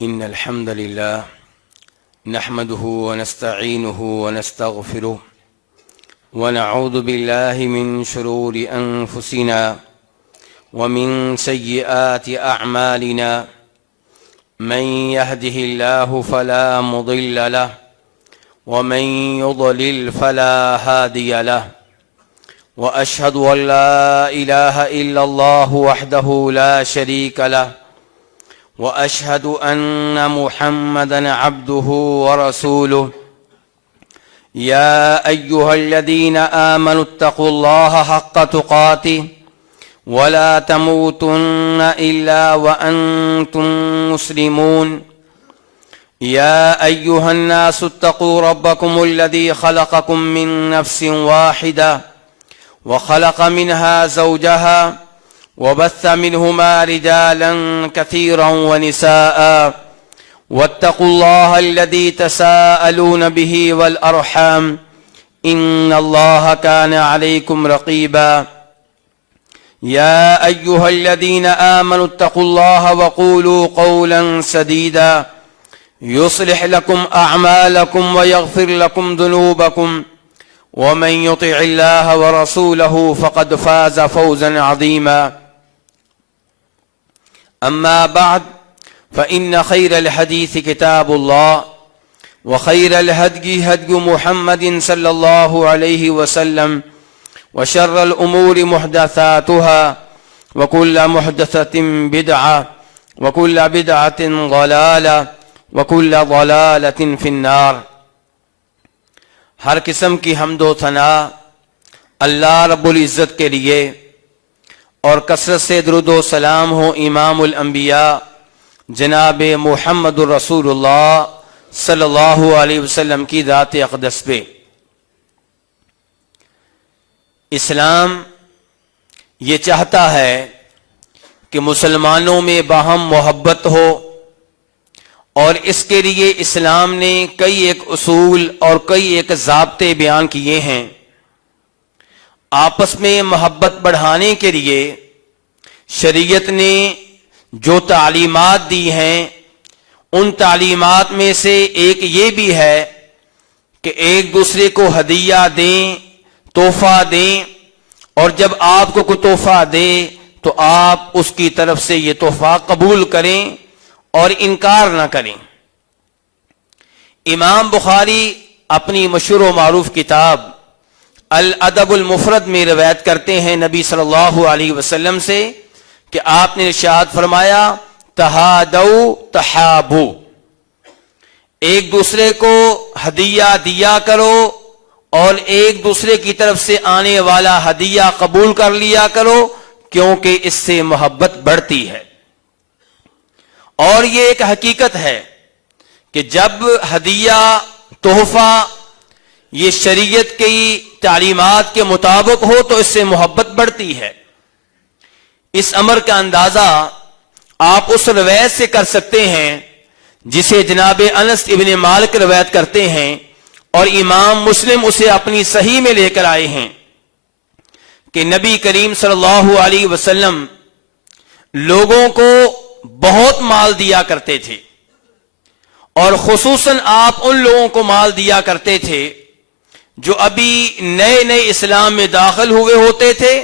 إن الحمد لله نحمده ونستعينه ونستغفره ونعوذ بالله من شرور أنفسنا ومن سيئات أعمالنا من يهده الله فلا مضل له ومن يضلل فلا هادي له وأشهد أن لا إله إلا الله وحده لا شريك له وأشهد أن محمدًا عبده ورسوله يا أيها الذين آمنوا اتقوا الله حق تقاته ولا تموتن إلا وأنتم مسلمون يا أيها الناس اتقوا ربكم الذي خلقكم من نفس واحدة وخلق منها زوجها وبث منهما رجالا كثيرا ونساء واتقوا الله الذي تساءلون به والأرحام إن الله كان عليكم رقيبا يا أيها الذين آمنوا اتقوا الله وقولوا قولا سديدا يصلح لكم أعمالكم ويغفر لكم ذنوبكم ومن يطع الله ورسوله فقد فاز فوزا عظيما أما بعد فإن خير الحديث كتاب الله وخير الهدي هدي محمد صلى الله عليه وسلم وشر الأمور محدثاتها وكل محدثة بدعة وكل بدعة ضلالة وكل ضلالة في النار۔ ہر قسم کی حمد و ثنا اللہ رب العزت کے لیے، اور کثرت سے درود و سلام ہو امام الانبیاء جناب محمد الرسول اللہ صلی اللہ علیہ وسلم کی ذات اقدس پہ۔ اسلام یہ چاہتا ہے کہ مسلمانوں میں باہم محبت ہو، اور اس کے لیے اسلام نے کئی ایک اصول اور کئی ایک ضابطے بیان کیے ہیں۔ آپس میں محبت بڑھانے کے لیے شریعت نے جو تعلیمات دی ہیں، ان تعلیمات میں سے ایک یہ بھی ہے کہ ایک دوسرے کو ہدیہ دیں، تحفہ دیں، اور جب آپ کو کوئی تحفہ دے تو آپ اس کی طرف سے یہ تحفہ قبول کریں اور انکار نہ کریں۔ امام بخاری اپنی مشہور و معروف کتاب الادب المفرد میں روایت کرتے ہیں نبی صلی اللہ علیہ وسلم سے کہ آپ نے ارشاد فرمایا تہادو تحابو، ایک دوسرے کو ہدیہ دیا کرو اور ایک دوسرے کی طرف سے آنے والا ہدیہ قبول کر لیا کرو، کیونکہ اس سے محبت بڑھتی ہے۔ اور یہ ایک حقیقت ہے کہ جب ہدیہ تحفہ یہ شریعت کی تعلیمات کے مطابق ہو تو اس سے محبت بڑھتی ہے۔ اس امر کا اندازہ آپ اس روایت سے کر سکتے ہیں جسے جناب انس ابن مالک روایت کرتے ہیں، اور امام مسلم اسے اپنی صحیح میں لے کر آئے ہیں کہ نبی کریم صلی اللہ علیہ وسلم لوگوں کو بہت مال دیا کرتے تھے، اور خصوصاً آپ ان لوگوں کو مال دیا کرتے تھے جو ابھی نئے نئے اسلام میں داخل ہوئے ہوتے تھے،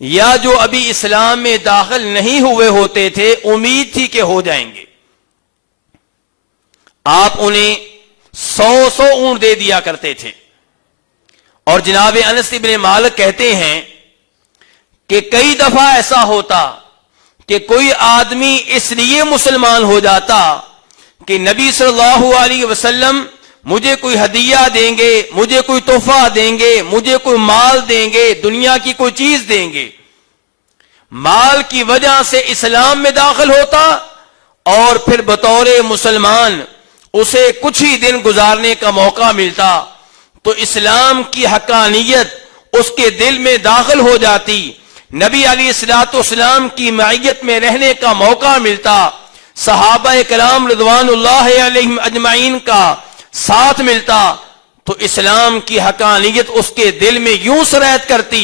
یا جو ابھی اسلام میں داخل نہیں ہوئے ہوتے تھے، امید تھی کہ ہو جائیں گے۔ آپ انہیں 100 اونٹ دے دیا کرتے تھے، اور جناب انس ابن مالک کہتے ہیں کہ کئی دفعہ ایسا ہوتا کہ کوئی آدمی اس لیے مسلمان ہو جاتا کہ نبی صلی اللہ علیہ وسلم مجھے کوئی ہدیہ دیں گے، مجھے کوئی تحفہ دیں گے، مجھے کوئی مال دیں گے، دنیا کی کوئی چیز دیں گے، مال کی وجہ سے اسلام میں داخل ہوتا، اور پھر بطور مسلمان اسے کچھ ہی دن گزارنے کا موقع ملتا تو اسلام کی حقانیت اس کے دل میں داخل ہو جاتی، نبی علیہ الصلوۃ والسلام کی معیت میں رہنے کا موقع ملتا، صحابہ کرام رضوان اللہ علیہم اجمعین کا ساتھ ملتا، تو اسلام کی حقانیت اس کے دل میں یوں سرایت کرتی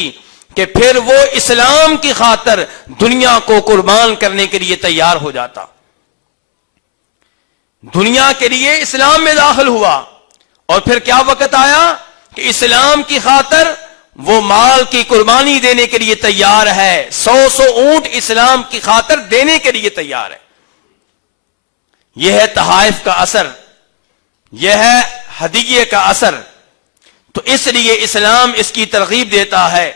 کہ پھر وہ اسلام کی خاطر دنیا کو قربان کرنے کے لیے تیار ہو جاتا۔ دنیا کے لیے اسلام میں داخل ہوا، اور پھر کیا وقت آیا کہ اسلام کی خاطر وہ مال کی قربانی دینے کے لیے تیار ہے، 100 اونٹ اسلام کی خاطر دینے کے لیے تیار ہے۔ یہ ہے تحائف کا اثر، یہ ہے ہدیے کا اثر۔ تو اس لیے اسلام اس کی ترغیب دیتا ہے۔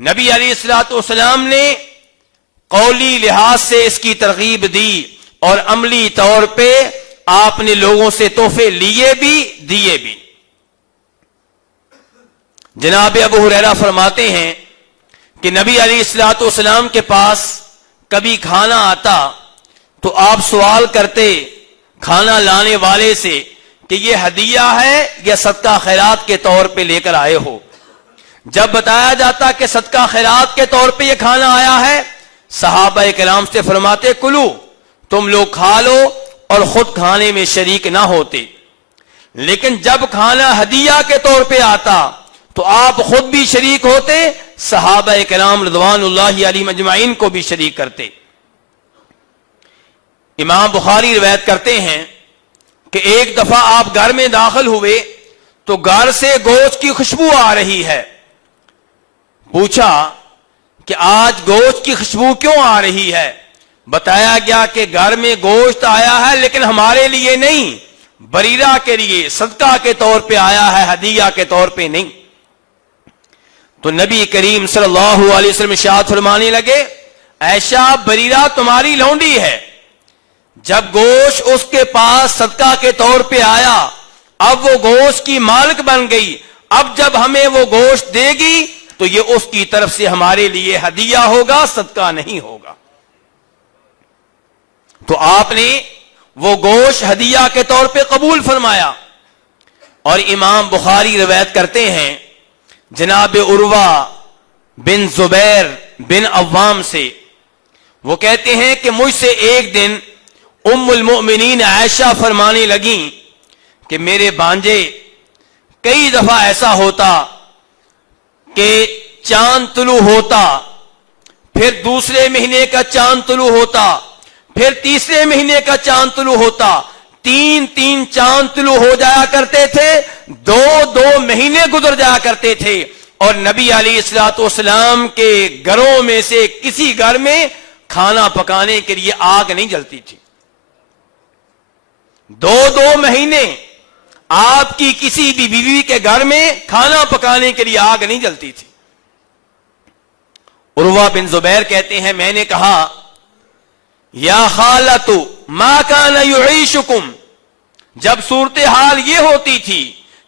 نبی علیہ الصلوۃ والسلام نے قولی لحاظ سے اس کی ترغیب دی، اور عملی طور پہ آپ نے لوگوں سے تحفے لیے بھی دیے بھی۔ جناب ابو ہریرہ فرماتے ہیں کہ نبی علیہ الصلوۃ والسلام کے پاس کبھی کھانا آتا تو آپ سوال کرتے کھانا لانے والے سے کہ یہ ہدیہ ہے یا صدقہ خیرات کے طور پہ لے کر آئے ہو۔ جب بتایا جاتا کہ صدقہ خیرات کے طور پہ یہ کھانا آیا ہے، صحابہ کرام سے فرماتے کلو، تم لوگ کھا لو، اور خود کھانے میں شریک نہ ہوتے۔ لیکن جب کھانا ہدیہ کے طور پہ آتا تو آپ خود بھی شریک ہوتے، صحابہ کرام رضوان اللہ علیہم اجمعین کو بھی شریک کرتے۔ امام بخاری روایت کرتے ہیں کہ ایک دفعہ آپ گھر میں داخل ہوئے تو گھر سے گوشت کی خوشبو آ رہی ہے۔ پوچھا کہ آج گوشت کی خوشبو کیوں آ رہی ہے؟ بتایا گیا کہ گھر میں گوشت آیا ہے لیکن ہمارے لیے نہیں، بریرہ کے لیے صدقہ کے طور پہ آیا ہے، ہدیہ کے طور پہ نہیں۔ تو نبی کریم صلی اللہ علیہ وسلم ارشاد فرمانے لگے، عائشہ بریرہ تمہاری لونڈی ہے، جب گوشت اس کے پاس صدقہ کے طور پہ آیا، اب وہ گوشت کی مالک بن گئی، اب جب ہمیں وہ گوشت دے گی تو یہ اس کی طرف سے ہمارے لیے ہدیہ ہوگا، صدقہ نہیں ہوگا۔ تو آپ نے وہ گوشت ہدیہ کے طور پہ قبول فرمایا۔ اور امام بخاری روایت کرتے ہیں جناب عروہ بن زبیر بن عوام سے، وہ کہتے ہیں کہ مجھ سے ایک دن ام المؤمنین عائشہ فرمانے لگیں کہ میرے بانجے کئی دفعہ ایسا ہوتا کہ چاند طلوع ہوتا، پھر دوسرے مہینے کا چاند طلوع ہوتا، پھر تیسرے مہینے کا چاند طلوع ہوتا، 3 چاند طلوع ہو جایا کرتے تھے، 2 مہینے گزر جایا کرتے تھے، اور نبی علیہ الصلوۃ والسلام کے گھروں میں سے کسی گھر میں کھانا پکانے کے لیے آگ نہیں جلتی تھی۔ 2 مہینے آپ کی کسی بھی بیوی کے گھر میں کھانا پکانے کے لیے آگ نہیں جلتی تھی۔ عروہ بن زبیر کہتے ہیں میں نے کہا یا خالۃ ما کان یعیشکم، جب صورتحال یہ ہوتی تھی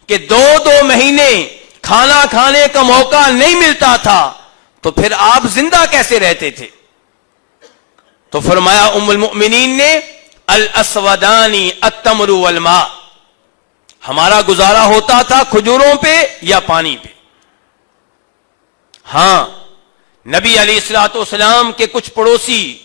کہ 2 مہینے کھانا کھانے کا موقع نہیں ملتا تھا تو پھر آپ زندہ کیسے رہتے تھے؟ تو فرمایا ام المؤمنین نے الاسودانی التمر والماء، ہمارا گزارا ہوتا تھا کھجوروں پہ یا پانی پہ۔ ہاں نبی علیہ الصلوۃ والسلام کے کچھ پڑوسی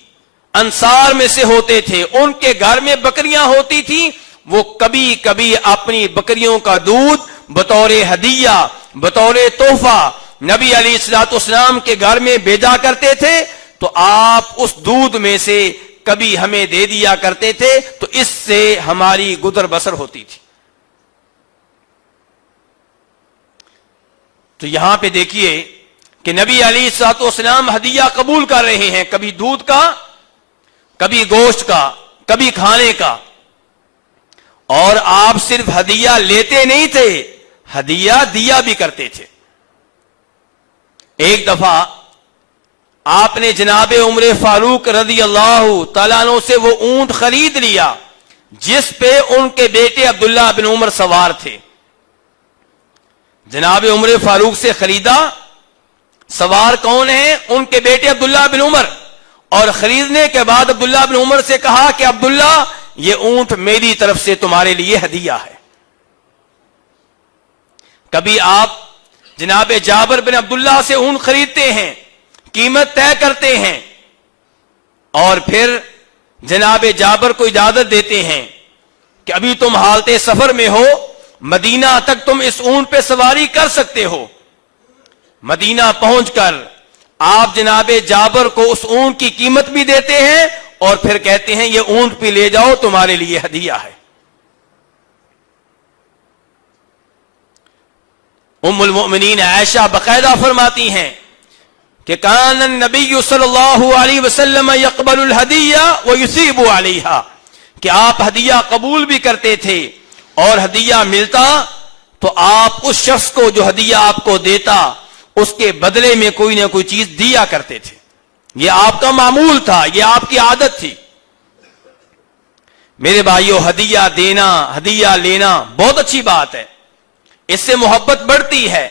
انصار میں سے ہوتے تھے، ان کے گھر میں بکریاں ہوتی تھیں، وہ کبھی کبھی اپنی بکریوں کا دودھ بطور ہدیہ، بطور تحفہ نبی علیہ الصلوۃ والسلام کے گھر میں بھیجا کرتے تھے، تو آپ اس دودھ میں سے کبھی ہمیں دے دیا کرتے تھے، تو اس سے ہماری گزر بسر ہوتی تھی۔ تو یہاں پہ دیکھیے کہ نبی علیہ الصلوۃ والسلام ہدیہ قبول کر رہے ہیں، کبھی دودھ کا، کبھی گوشت کا، کبھی کھانے کا، اور آپ صرف ہدیہ لیتے نہیں تھے، ہدیہ دیا بھی کرتے تھے۔ ایک دفعہ آپ نے جناب عمر فاروق رضی اللہ تعالیٰ عنہ سے وہ اونٹ خرید لیا جس پہ ان کے بیٹے عبداللہ بن عمر سوار تھے۔ جناب عمر فاروق سے خریدا، سوار کون ہیں؟ ان کے بیٹے عبداللہ بن عمر، اور خریدنے کے بعد عبداللہ بن عمر سے کہا کہ عبداللہ یہ اونٹ میری طرف سے تمہارے لیے ہدیہ ہے۔ کبھی آپ جناب جابر بن عبداللہ سے اونٹ خریدتے ہیں، قیمت طے کرتے ہیں، اور پھر جناب جابر کو اجازت دیتے ہیں کہ ابھی تم حالت سفر میں ہو، مدینہ تک تم اس اونٹ پہ سواری کر سکتے ہو۔ مدینہ پہنچ کر آپ جناب جابر کو اس اونٹ کی قیمت بھی دیتے ہیں، اور پھر کہتے ہیں یہ اونٹ پہ لے جاؤ تمہارے لیے ہدیہ ہے۔ ام المؤمنین عائشہ باقاعدہ فرماتی ہیں کہ کان النبی صلی اللہ علیہ وسلم یقبل الہدیہ ویثیب علیہا، کہ آپ ہدیہ قبول بھی کرتے تھے اور ہدیہ ملتا تو آپ اس شخص کو جو ہدیہ آپ کو دیتا اس کے بدلے میں کوئی نہ کوئی چیز دیا کرتے تھے. یہ آپ کا معمول تھا، یہ آپ کی عادت تھی. میرے بھائیو، ہدیہ دینا، ہدیہ لینا بہت اچھی بات ہے، اس سے محبت بڑھتی ہے.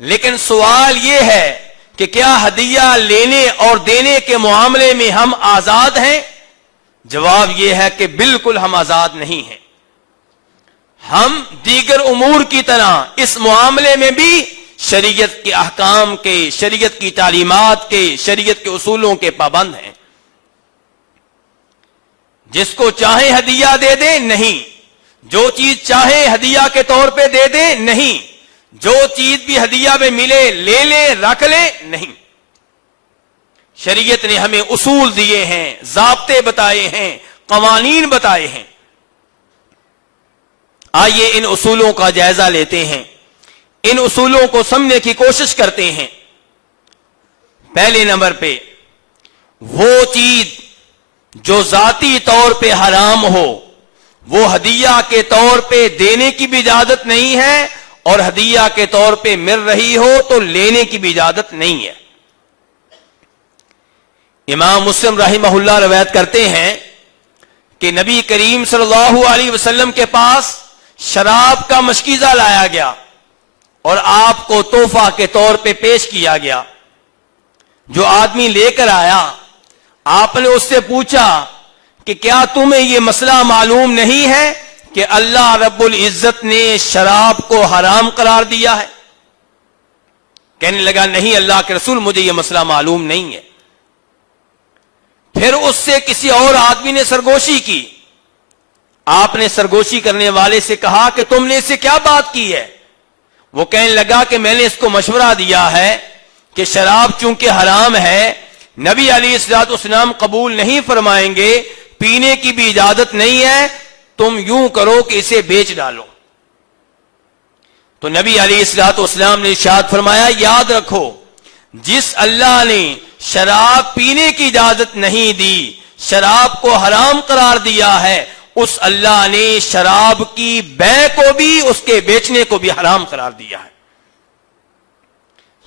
لیکن سوال یہ ہے کہ کیا ہدیہ لینے اور دینے کے معاملے میں ہم آزاد ہیں؟ جواب یہ ہے کہ بالکل ہم آزاد نہیں ہیں. ہم دیگر امور کی طرح اس معاملے میں بھی شریعت کے احکام کے، شریعت کی تعلیمات کے، شریعت کے اصولوں کے پابند ہیں. جس کو چاہے ہدیہ دے دیں، نہیں. جو چیز چاہے ہدیہ کے طور پہ دے دیں، نہیں. جو چیز بھی ہدیہ میں ملے لے لے، رکھ لے، نہیں. شریعت نے ہمیں اصول دیے ہیں، ضابطے بتائے ہیں، قوانین بتائے ہیں. آئیے ان اصولوں کا جائزہ لیتے ہیں، ان اصولوں کو سمجھنے کی کوشش کرتے ہیں. پہلے نمبر پہ وہ چیز جو ذاتی طور پہ حرام ہو وہ ہدیہ کے طور پہ دینے کی بھی اجازت نہیں ہے، اور ہدیہ کے طور پہ مل رہی ہو تو لینے کی بھی اجازت نہیں ہے. امام مسلم رحمہ اللہ روایت کرتے ہیں کہ نبی کریم صلی اللہ علیہ وسلم کے پاس شراب کا مشکیزہ لایا گیا اور آپ کو تحفہ کے طور پہ پیش کیا گیا. جو آدمی لے کر آیا، آپ نے اس سے پوچھا کہ کیا تمہیں یہ مسئلہ معلوم نہیں ہے کہ اللہ رب العزت نے شراب کو حرام قرار دیا ہے؟ کہنے لگا نہیں اللہ کے رسول، مجھے یہ مسئلہ معلوم نہیں ہے. پھر اس سے کسی اور آدمی نے سرگوشی کی. آپ نے سرگوشی کرنے والے سے کہا کہ تم نے اس سے کیا بات کی ہے؟ وہ کہنے لگا کہ میں نے اس کو مشورہ دیا ہے کہ شراب چونکہ حرام ہے، نبی علیہ الصلوۃ والسلام قبول نہیں فرمائیں گے، پینے کی بھی اجازت نہیں ہے، تم یوں کرو کہ اسے بیچ ڈالو. تو نبی علیہ الصلوۃ والسلام نے ارشاد فرمایا، یاد رکھو جس اللہ نے شراب پینے کی اجازت نہیں دی، شراب کو حرام قرار دیا ہے، اس اللہ نے شراب کی بیع کو بھی، اس کے بیچنے کو بھی حرام قرار دیا ہے.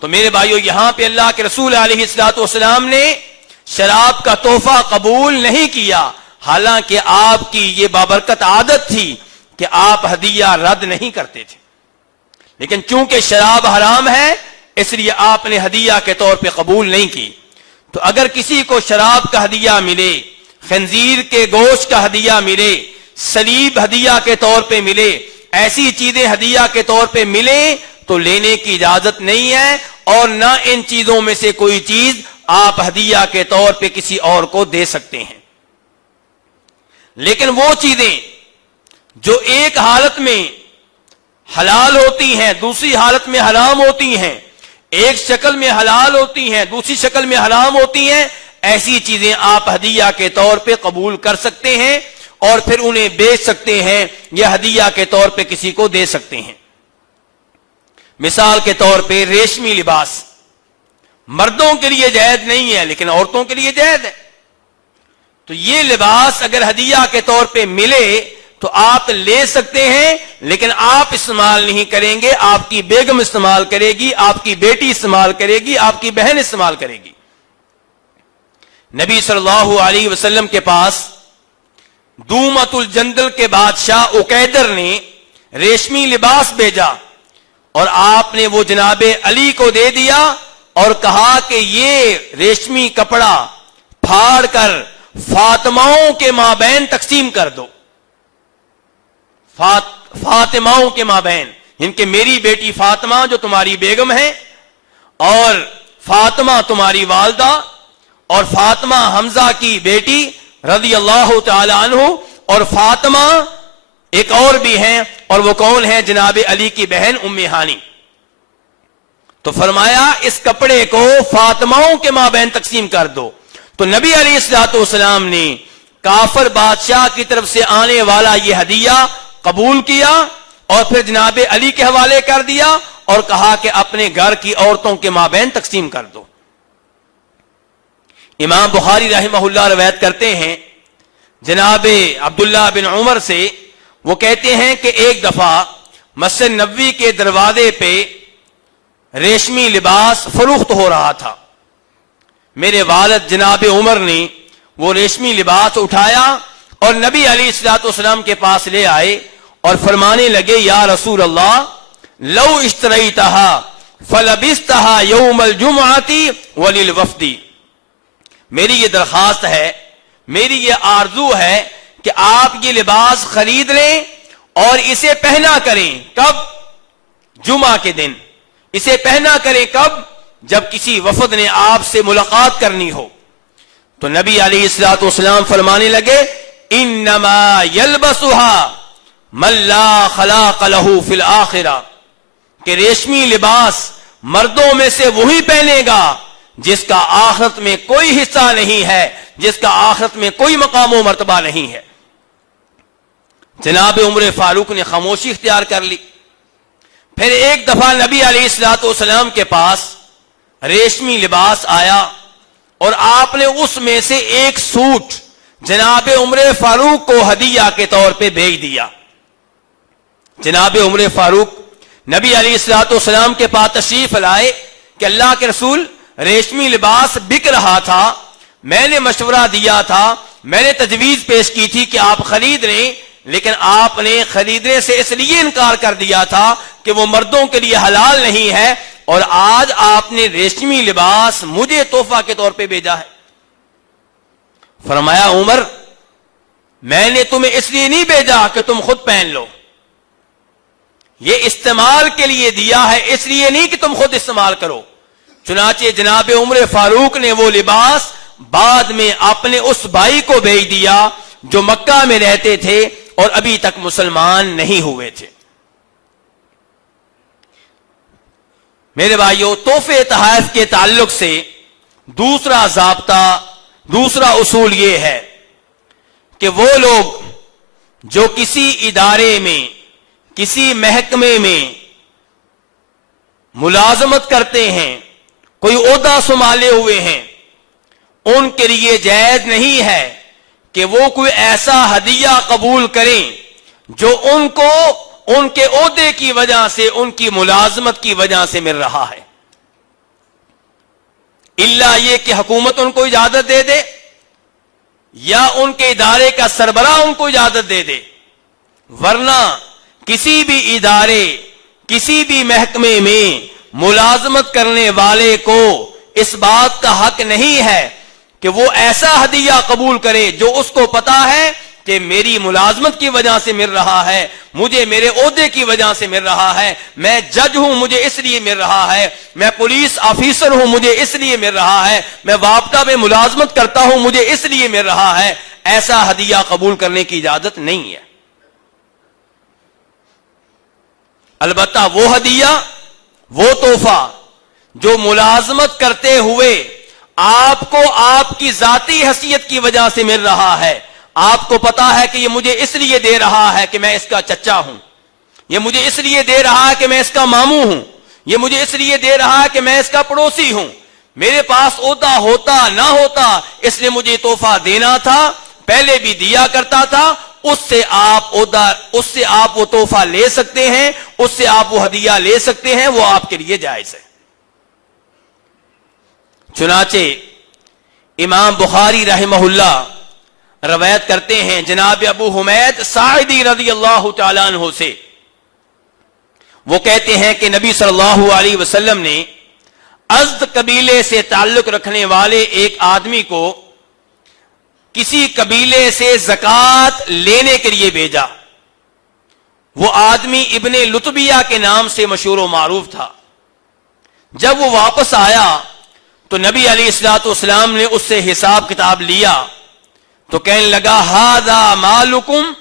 تو میرے بھائیو، یہاں پہ اللہ کے رسول علیہ الصلوۃ والسلام نے شراب کا تحفہ قبول نہیں کیا، حالانکہ آپ کی یہ بابرکت عادت تھی کہ آپ ہدیہ رد نہیں کرتے تھے. لیکن چونکہ شراب حرام ہے اس لیے آپ نے ہدیہ کے طور پہ قبول نہیں کی. تو اگر کسی کو شراب کا ہدیہ ملے، خنزیر کے گوشت کا ہدیہ ملے، سلیب ہدیہ کے طور پہ ملے، ایسی چیزیں ہدیہ کے طور پہ ملیں تو لینے کی اجازت نہیں ہے، اور نہ ان چیزوں میں سے کوئی چیز آپ ہدیہ کے طور پہ کسی اور کو دے سکتے ہیں. لیکن وہ چیزیں جو ایک حالت میں حلال ہوتی ہیں، دوسری حالت میں حرام ہوتی ہیں، ایک شکل میں حلال ہوتی ہیں، دوسری شکل میں حرام ہوتی ہیں، ایسی چیزیں آپ ہدیہ کے طور پہ قبول کر سکتے ہیں اور پھر انہیں بیچ سکتے ہیں یا ہدیہ کے طور پہ کسی کو دے سکتے ہیں. مثال کے طور پہ ریشمی لباس مردوں کے لیے جائز نہیں ہے لیکن عورتوں کے لیے جائز ہے. تو یہ لباس اگر ہدیہ کے طور پہ ملے تو آپ لے سکتے ہیں، لیکن آپ استعمال نہیں کریں گے، آپ کی بیگم استعمال کرے گی، آپ کی بیٹی استعمال کرے گی، آپ کی بہن استعمال کرے گی. نبی صلی اللہ علیہ وسلم کے پاس دومت الجندل کے بادشاہ اکیدر نے ریشمی لباس بھیجا اور آپ نے وہ جناب علی کو دے دیا اور کہا کہ یہ ریشمی کپڑا پھاڑ کر فاطماؤں کے مابین تقسیم کر دو. فاطماؤں کے مابین، ان کے میری بیٹی فاطمہ جو تمہاری بیگم ہے، اور فاطمہ تمہاری والدہ، اور فاطمہ حمزہ کی بیٹی رضی اللہ تعالی عنہ، اور فاطمہ ایک اور بھی ہیں، اور وہ کون ہے؟ جناب علی کی بہن ام ہانی. تو فرمایا اس کپڑے کو فاطماؤں کے مابین تقسیم کر دو. تو نبی علیہ الصلوۃ والسلام نے کافر بادشاہ کی طرف سے آنے والا یہ ہدیہ قبول کیا اور پھر جناب علی کے حوالے کر دیا، اور کہا کہ اپنے گھر کی عورتوں کے مابین تقسیم کر دو۔ امام بخاری رحمہ اللہ روایت کرتے ہیں جناب عبداللہ بن عمر سے، وہ کہتے ہیں کہ ایک دفعہ مسجد نبوی کے دروازے پہ ریشمی لباس فروخت ہو رہا تھا۔ میرے والد جناب عمر نے وہ ریشمی لباس اٹھایا اور نبی علیہ الصلوۃ والسلام کے پاس لے آئے اور فرمانے لگے، یا رسول اللہ لو اشتریتها فلبستها یوم الجمعۃ وللوفد۔ میری یہ درخواست ہے، میری یہ آرزو ہے کہ آپ یہ لباس خرید لیں اور اسے پہنا کریں۔ کب؟ جمعہ کے دن۔ اسے پہنا کریں کب؟ جب کسی وفد نے آپ سے ملاقات کرنی ہو۔ تو نبی علیہ الصلوۃ والسلام فرمانے لگے، انما یلبسها من لا خلاق له فی الآخرہ، کہ ریشمی لباس مردوں میں سے وہی پہنے گا جس کا آخرت میں کوئی حصہ نہیں ہے، جس کا آخرت میں کوئی مقام و مرتبہ نہیں ہے۔ جناب عمر فاروق نے خاموشی اختیار کر لی۔ پھر ایک دفعہ نبی علیہ الصلوۃ والسلام کے پاس ریشمی لباس آیا اور آپ نے اس میں سے ایک سوٹ جناب عمر فاروق کو ہدیہ کے طور پہ بھیج دیا۔ جناب عمر فاروق نبی علیہ الصلوۃ والسلام کے پاس تشریف لائے کہ اللہ کے رسول، ریشمی لباس بک رہا تھا، میں نے مشورہ دیا تھا، میں نے تجویز پیش کی تھی کہ آپ خرید لیں، لیکن آپ نے خریدنے سے اس لیے انکار کر دیا تھا کہ وہ مردوں کے لیے حلال نہیں ہے، اور آج آپ نے ریشمی لباس مجھے تحفہ کے طور پہ بھیجا ہے۔ فرمایا، عمر میں نے تمہیں اس لیے نہیں بھیجا کہ تم خود پہن لو، یہ استعمال کے لیے دیا ہے، اس لیے نہیں کہ تم خود استعمال کرو۔ چنانچہ جناب عمر فاروق نے وہ لباس بعد میں اپنے اس بھائی کو بھیج دیا جو مکہ میں رہتے تھے اور ابھی تک مسلمان نہیں ہوئے تھے۔ میرے بھائیوں، تحفے تحائف کے تعلق سے دوسرا ضابطہ، دوسرا اصول یہ ہے کہ وہ لوگ جو کسی ادارے میں، کسی محکمے میں ملازمت کرتے ہیں، کوئی عہدہ سنبھالے ہوئے ہیں، ان کے لیے جائز نہیں ہے کہ وہ کوئی ایسا ہدیہ قبول کریں جو ان کو ان کے عہدے کی وجہ سے، ان کی ملازمت کی وجہ سے مل رہا ہے، الا یہ کہ حکومت ان کو اجازت دے دے یا ان کے ادارے کا سربراہ ان کو اجازت دے دے، ورنہ کسی بھی ادارے، کسی بھی محکمے میں ملازمت کرنے والے کو اس بات کا حق نہیں ہے کہ وہ ایسا ہدیہ قبول کرے جو اس کو پتا ہے کہ میری ملازمت کی وجہ سے مل رہا ہے، مجھے میرے عہدے کی وجہ سے مل رہا ہے، میں جج ہوں مجھے اس لیے مل رہا ہے، میں پولیس آفیسر ہوں مجھے اس لیے مل رہا ہے، میں وابطہ میں ملازمت کرتا ہوں مجھے اس لیے مل رہا ہے۔ ایسا ہدیہ قبول کرنے کی اجازت نہیں ہے۔ البتہ وہ ہدیہ، وہ تحفہ جو ملازمت کرتے ہوئے آپ کو آپ کی ذاتی حیثیت کی وجہ سے مل رہا ہے، آپ کو پتا ہے کہ یہ مجھے اس لیے دے رہا ہے کہ میں اس کا چچا ہوں، یہ مجھے اس لیے دے رہا ہے کہ میں اس کا ماموں ہوں، یہ مجھے اس لیے دے رہا ہے کہ میں اس کا پڑوسی ہوں، میرے پاس عہدہ ہوتا نہ ہوتا اس نے مجھے تحفہ دینا تھا، پہلے بھی دیا کرتا تھا، اس سے آپ وہ تحفہ لے سکتے ہیں، اس سے آپ وہ ہدیہ لے سکتے ہیں، وہ آپ کے لیے جائز ہے۔ چنانچہ امام بخاری رحمہ اللہ روایت کرتے ہیں جناب ابو حمید ساعدی رضی اللہ تعالیٰ عنہ سے، وہ کہتے ہیں کہ نبی صلی اللہ علیہ وسلم نے ازد قبیلے سے تعلق رکھنے والے ایک آدمی کو کسی قبیلے سے زکوٰۃ لینے کے لیے بھیجا۔ وہ آدمی ابن لطبیہ کے نام سے مشہور و معروف تھا۔ جب وہ واپس آیا تو نبی علیہ الصلوۃ والسلام نے اس سے حساب کتاب لیا تو کہنے لگا، ھذا مالکم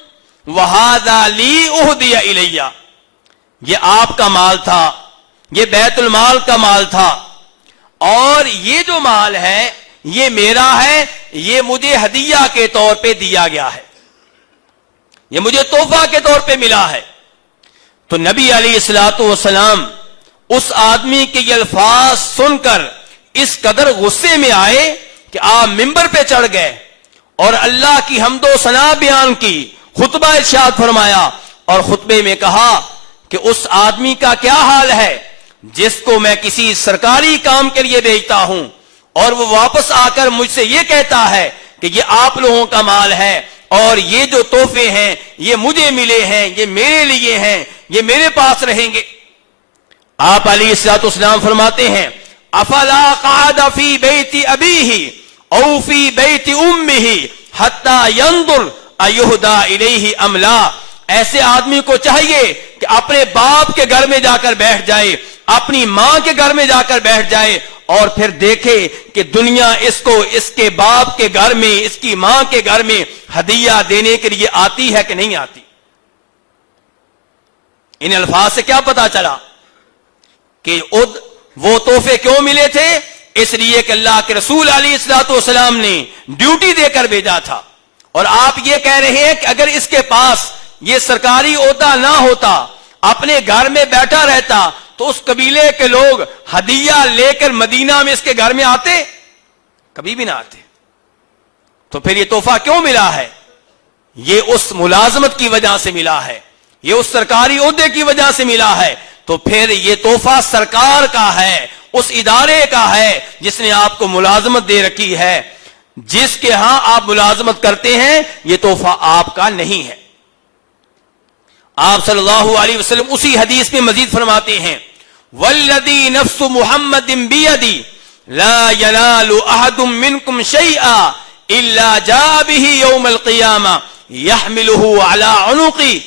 وھذا لی اہدی الیہ، یہ آپ کا مال تھا، یہ بیت المال کا مال تھا، اور یہ جو مال ہے یہ میرا ہے، یہ مجھے ہدیہ کے طور پہ دیا گیا ہے، یہ مجھے تحفہ کے طور پہ ملا ہے۔ تو نبی علیہ الصلوۃ والسلام اس آدمی کے یہ الفاظ سن کر اس قدر غصے میں آئے کہ آپ ممبر پہ چڑھ گئے اور اللہ کی حمد و ثنا بیان کی، خطبہ ارشاد فرمایا اور خطبے میں کہا کہ اس آدمی کا کیا حال ہے جس کو میں کسی سرکاری کام کے لیے بھیجتا ہوں اور وہ واپس آ کر مجھ سے یہ کہتا ہے کہ یہ آپ لوگوں کا مال ہے اور یہ جو تحفے ہیں یہ مجھے ملے ہیں، یہ میرے لیے ہیں، یہ میرے پاس رہیں گے۔ آپ علیہ الصلوۃ والسلام فرماتے ہیں افلا قعد فی بیت ابیہ او فی بیت امہ حتی ینظر ایہدی الیہ ام لا، ایسے آدمی کو چاہیے کہ اپنے باپ کے گھر میں جا کر بیٹھ جائے، اپنی ماں کے گھر میں جا کر بیٹھ جائے اور پھر دیکھے کہ دنیا اس کو اس کے باپ کے گھر میں، اس کی ماں کے گھر میں ہدیہ دینے کے لیے آتی ہے کہ نہیں آتی۔ ان الفاظ سے کیا پتا چلا کہ وہ تحفے کیوں ملے تھے؟ اس لیے کہ اللہ کے رسول علیہ الصلوۃ والسلام نے ڈیوٹی دے کر بھیجا تھا، اور آپ یہ کہہ رہے ہیں کہ اگر اس کے پاس یہ سرکاری عہدہ نہ ہوتا، اپنے گھر میں بیٹھا رہتا، تو اس قبیلے کے لوگ ہدیہ لے کر مدینہ میں اس کے گھر میں آتے؟ کبھی بھی نہ آتے۔ تو پھر یہ تحفہ کیوں ملا ہے؟ یہ اس ملازمت کی وجہ سے ملا ہے، یہ اس سرکاری عہدے کی وجہ سے ملا ہے۔ تو پھر یہ تحفہ سرکار کا ہے، اس ادارے کا ہے جس نے آپ کو ملازمت دے رکھی ہے، جس کے ہاں آپ ملازمت کرتے ہیں یہ تحفہ آپ کا نہیں ہے۔ آپ صلی اللہ علیہ وسلم اسی حدیث میں مزید فرماتے ہیں والذی نفس محمد بیدی لا ینال احد منکم شیئا الا جاء به یوم القیامہ یحملہ علی عنقی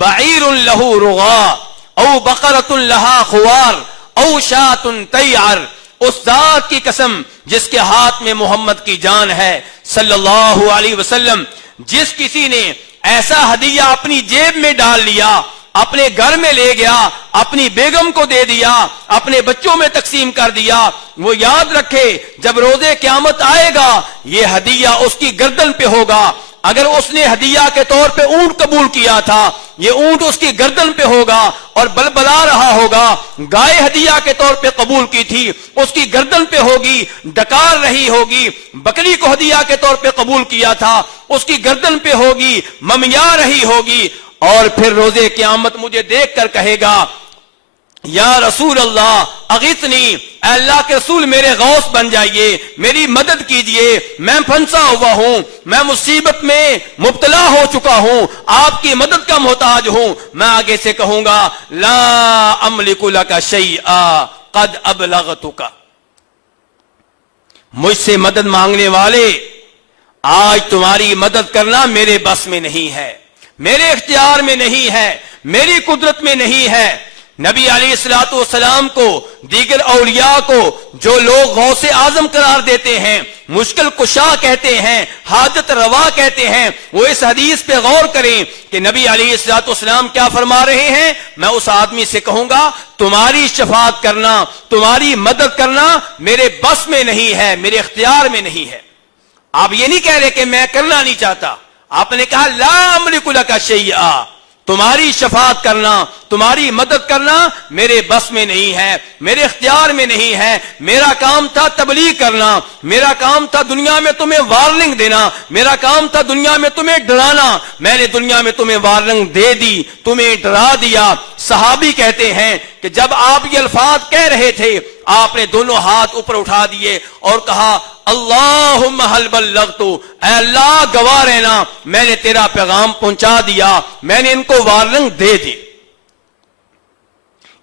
بعیر لہ رغاء او بقرۃ لہا خوار او شاۃ تیعر، اس ذات کی قسم جس کے ہاتھ میں محمد کی جان ہے صلی اللہ علیہ وسلم، جس کسی نے ایسا ہدیہ اپنی جیب میں ڈال لیا، اپنے گھر میں لے گیا، اپنی بیگم کو دے دیا، اپنے بچوں میں تقسیم کر دیا، وہ یاد رکھے جب روز قیامت آئے گا یہ ہدیہ اس کی گردن پہ ہوگا۔ اگر اس نے ہدیہ کے طور پہ اونٹ قبول کیا تھا، یہ اونٹ اس کی گردن پہ ہوگا اور بلبلا رہا ہوگا۔ گائے ہدیہ کے طور پہ قبول کی تھی، اس کی گردن پہ ہوگی، ڈکار رہی ہوگی۔ بکری کو ہدیہ کے طور پہ قبول کیا تھا، اس کی گردن پہ ہوگی، ممیا رہی ہوگی، اور پھر روز قیامت مجھے دیکھ کر کہے گا یا رسول اللہ اغثنی، اے اللہ کے رسول میرے غوث بن جائیے، میری مدد کیجئے، میں پھنسا ہوا ہوں، میں مصیبت میں مبتلا ہو چکا ہوں، آپ کی مدد کا محتاج ہوں۔ میں آگے سے کہوں گا لا املک لک شیئا قد ابلغتک، مجھ سے مدد مانگنے والے آج تمہاری مدد کرنا میرے بس میں نہیں ہے، میرے اختیار میں نہیں ہے، میری قدرت میں نہیں ہے۔ نبی علیہ الصلوۃ والسلام کو، دیگر اولیاء کو جو لوگ غوث اعظم قرار دیتے ہیں، مشکل کشا کہتے ہیں، حاجت روا کہتے ہیں، وہ اس حدیث پہ غور کریں کہ نبی علیہ الصلوۃ والسلام کیا فرما رہے ہیں۔ میں اس آدمی سے کہوں گا تمہاری شفاعت کرنا، تمہاری مدد کرنا میرے بس میں نہیں ہے، میرے اختیار میں نہیں ہے۔ آپ یہ نہیں کہہ رہے کہ میں کرنا نہیں چاہتا، آپ نے کہا لا املک لک شیئا، تمہاری شفاعت کرنا، تمہاری مدد کرنا میرے بس میں نہیں ہے، میرے اختیار میں نہیں ہے۔ میرا کام تھا تبلیغ کرنا، میرا کام تھا دنیا میں تمہیں وارننگ دینا، میرا کام تھا دنیا میں تمہیں ڈرانا، میں نے دنیا میں تمہیں وارننگ دے دی، تمہیں ڈرا دیا۔ صحابی کہتے ہیں کہ جب آپ یہ الفاظ کہہ رہے تھے آپ نے دونوں ہاتھ اوپر اٹھا دیے اور کہا اللہم حل بلغت، اے اللہ گواہ رہنا میں نے تیرا پیغام پہنچا دیا، میں نے ان کو وارننگ دے دی۔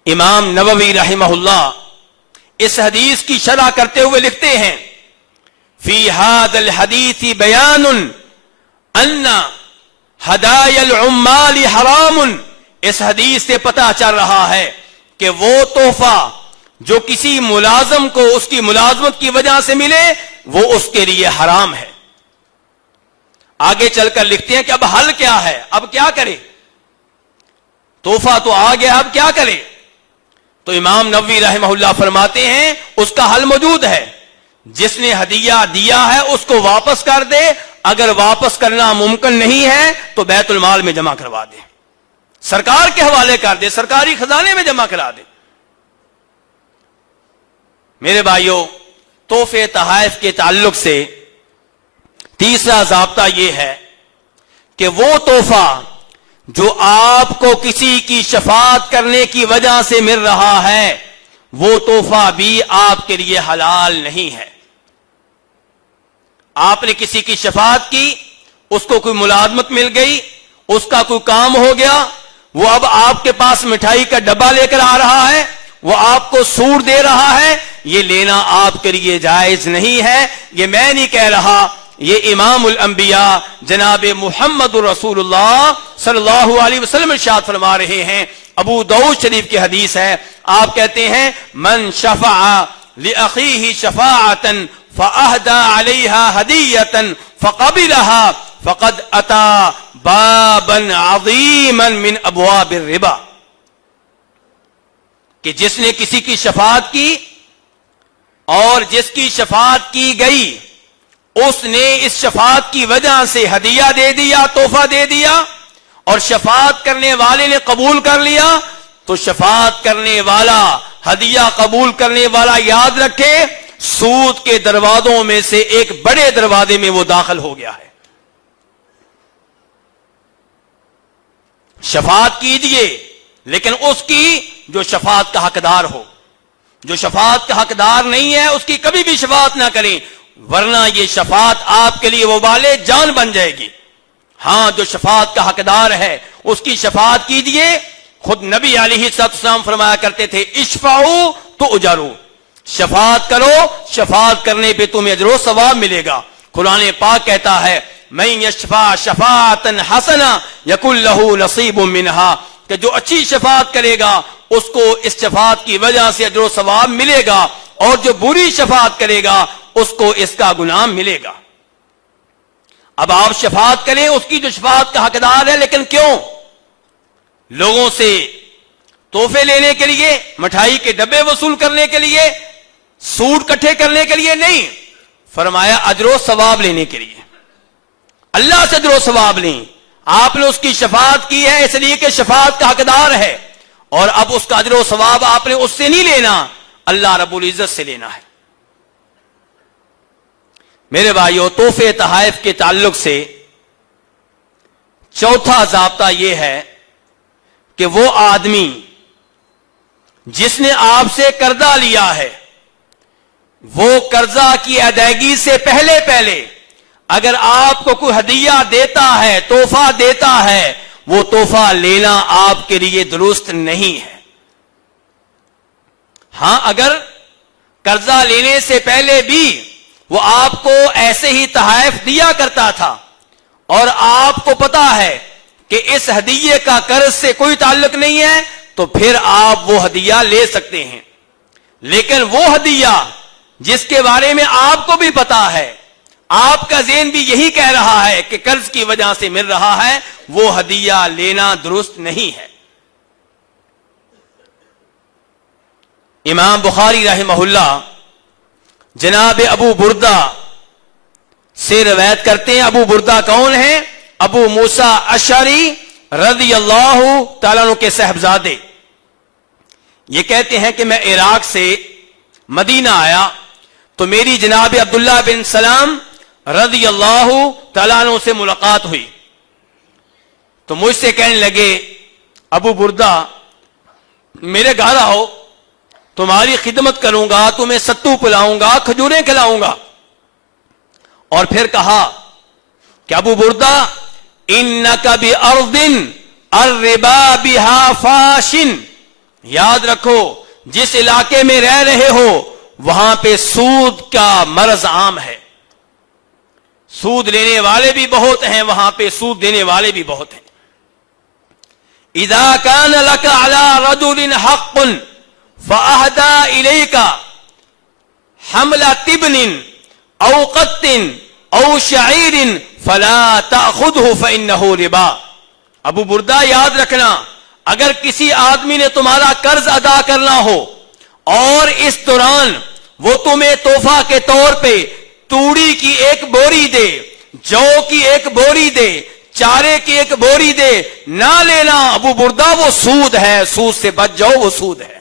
امام نووی رحمہ اللہ اس حدیث کی شرح کرتے ہوئے لکھتے ہیں فی ھذا الحدیث بیان ان ہدایا العمال حرام، اس حدیث سے پتہ چل رہا ہے کہ وہ تحفہ جو کسی ملازم کو اس کی ملازمت کی وجہ سے ملے وہ اس کے لیے حرام ہے۔ آگے چل کر لکھتے ہیں کہ اب حل کیا ہے، اب کیا کرے، تحفہ تو آ گیا اب کیا کرے؟ تو امام نووی رحمہ اللہ فرماتے ہیں اس کا حل موجود ہے، جس نے ہدیہ دیا ہے اس کو واپس کر دے، اگر واپس کرنا ممکن نہیں ہے تو بیت المال میں جمع کروا دے، سرکار کے حوالے کر دے، سرکاری خزانے میں جمع کرا دے۔ میرے بھائیوں، تحفے تحائف کے تعلق سے تیسرا ضابطہ یہ ہے کہ وہ تحفہ جو آپ کو کسی کی شفاعت کرنے کی وجہ سے مل رہا ہے وہ تحفہ بھی آپ کے لیے حلال نہیں ہے۔ آپ نے کسی کی شفاعت کی، اس کو کوئی ملازمت مل گئی، اس کا کوئی کام ہو گیا، وہ اب آپ کے پاس مٹھائی کا ڈبہ لے کر آ رہا ہے، وہ آپ کو سوٹ دے رہا ہے، یہ لینا آپ کے لیے جائز نہیں ہے۔ یہ میں نہیں کہہ رہا، یہ امام الانبیاء جناب محمد رسول اللہ صلی اللہ علیہ وسلم ارشاد فرما رہے ہیں۔ ابو داؤد شریف کی حدیث ہے، آپ کہتے ہیں من شفع لأخیہ شفاعتا فأہدى علیہا ہدیتا فقبلها فقد اتا بابا عظیما من ابواب الربا، کہ جس نے کسی کی شفاعت کی اور جس کی شفاعت کی گئی اس نے اس شفاعت کی وجہ سے ہدیہ دے دیا، تحفہ دے دیا، اور شفاعت کرنے والے نے قبول کر لیا، تو شفاعت کرنے والا، ہدیہ قبول کرنے والا یاد رکھے سود کے دروازوں میں سے ایک بڑے دروازے میں وہ داخل ہو گیا ہے۔ شفاعت کیجئے لیکن اس کی جو شفاعت کا حقدار ہو، جو شفاعت کا حقدار نہیں ہے اس کی کبھی بھی شفاعت نہ کریں، ورنہ یہ شفاعت آپ کے لیے وبال جان بن جائے گی۔ ہاں، جو شفاعت کا حقدار ہے اس کی شفاعت کیجئے۔ خود نبی علیہ السلام فرمایا کرتے تھے اشفعوا تؤجروا، شفاعت کرو، شفاعت کرنے پہ تمہیں اجر و ثواب ملے گا۔ قرآن پاک کہتا ہے من یشفع شفاعتا حسنہ یکن لہ نصیب منہا، کہ جو اچھی شفاعت کرے گا اس کو اس شفاعت کی وجہ سے اجر و ثواب ملے گا، اور جو بری شفاعت کرے گا اس کو اس کا گناہ ملے گا۔ اب آپ شفاعت کریں اس کی جو شفاعت کا حقدار ہے، لیکن کیوں؟ لوگوں سے تحفے لینے کے لیے، مٹھائی کے ڈبے وصول کرنے کے لیے، سوٹ کٹھے کرنے کے لیے نہیں، فرمایا اجر و ثواب لینے کے لیے۔ اللہ سے اجر و ثواب لیں۔ آپ نے اس کی شفاعت کی ہے اس لیے کہ شفاعت کا حقدار ہے، اور اب اس کا اجر و ثواب آپ نے اس سے نہیں لینا، اللہ رب العزت سے لینا ہے۔ میرے بھائیو، تحفے تحائف کے تعلق سے چوتھا ضابطہ یہ ہے کہ وہ آدمی جس نے آپ سے قرضہ لیا ہے، وہ قرضہ کی ادائیگی سے پہلے اگر آپ کو کوئی ہدیہ دیتا ہے، تحفہ دیتا ہے، وہ تحفہ لینا آپ کے لیے درست نہیں ہے۔ ہاں، اگر قرضہ لینے سے پہلے بھی وہ آپ کو ایسے ہی تحائف دیا کرتا تھا اور آپ کو پتا ہے کہ اس ہدیے کا قرض سے کوئی تعلق نہیں ہے، تو پھر آپ وہ ہدیہ لے سکتے ہیں۔ لیکن وہ ہدیہ جس کے بارے میں آپ کو بھی پتا ہے، آپ کا ذہن بھی یہی کہہ رہا ہے کہ قرض کی وجہ سے مل رہا ہے، وہ ہدیہ لینا درست نہیں ہے۔ امام بخاری رحمہ اللہ جناب ابو بردہ سے روایت کرتے ہیں۔ ابو بردہ کون ہیں؟ ابو موسیٰ اشعری رضی اللہ تعالیٰ عنہ کے صاحبزادے۔ یہ کہتے ہیں کہ میں عراق سے مدینہ آیا تو میری جناب عبداللہ بن سلام رضی اللہ تعالیٰ عنہ سے ملاقات ہوئی، تو مجھ سے کہنے لگے ابو بردہ میرے گھر آؤ، تمہاری خدمت کروں گا، تمہیں ستو پلاؤں گا، کھجوریں کھلاؤں گا۔ اور پھر کہا کہ ابو بردہ انک بارض الربا بہا فاش، یاد رکھو جس علاقے میں رہ رہے ہو وہاں پہ سود کا مرض عام ہے، سود لینے والے بھی بہت ہیں، وہاں پہ سود دینے والے بھی بہت ہیں۔ اذا کان لک علی رجل حق فأهدى إليك حمل تبن أو قط أو شعير فلا تأخذه فإنه ربا۔ ابو بردہ یاد رکھنا، اگر کسی آدمی نے تمہارا قرض ادا کرنا ہو اور اس دوران وہ تمہیں تحفہ کے طور پہ توڑی کی ایک بوری دے، جو کی ایک بوری دے، چارے کی ایک بوری دے، نہ لینا ابو بردہ، وہ سود ہے، سود سے بچ جاؤ، وہ سود ہے۔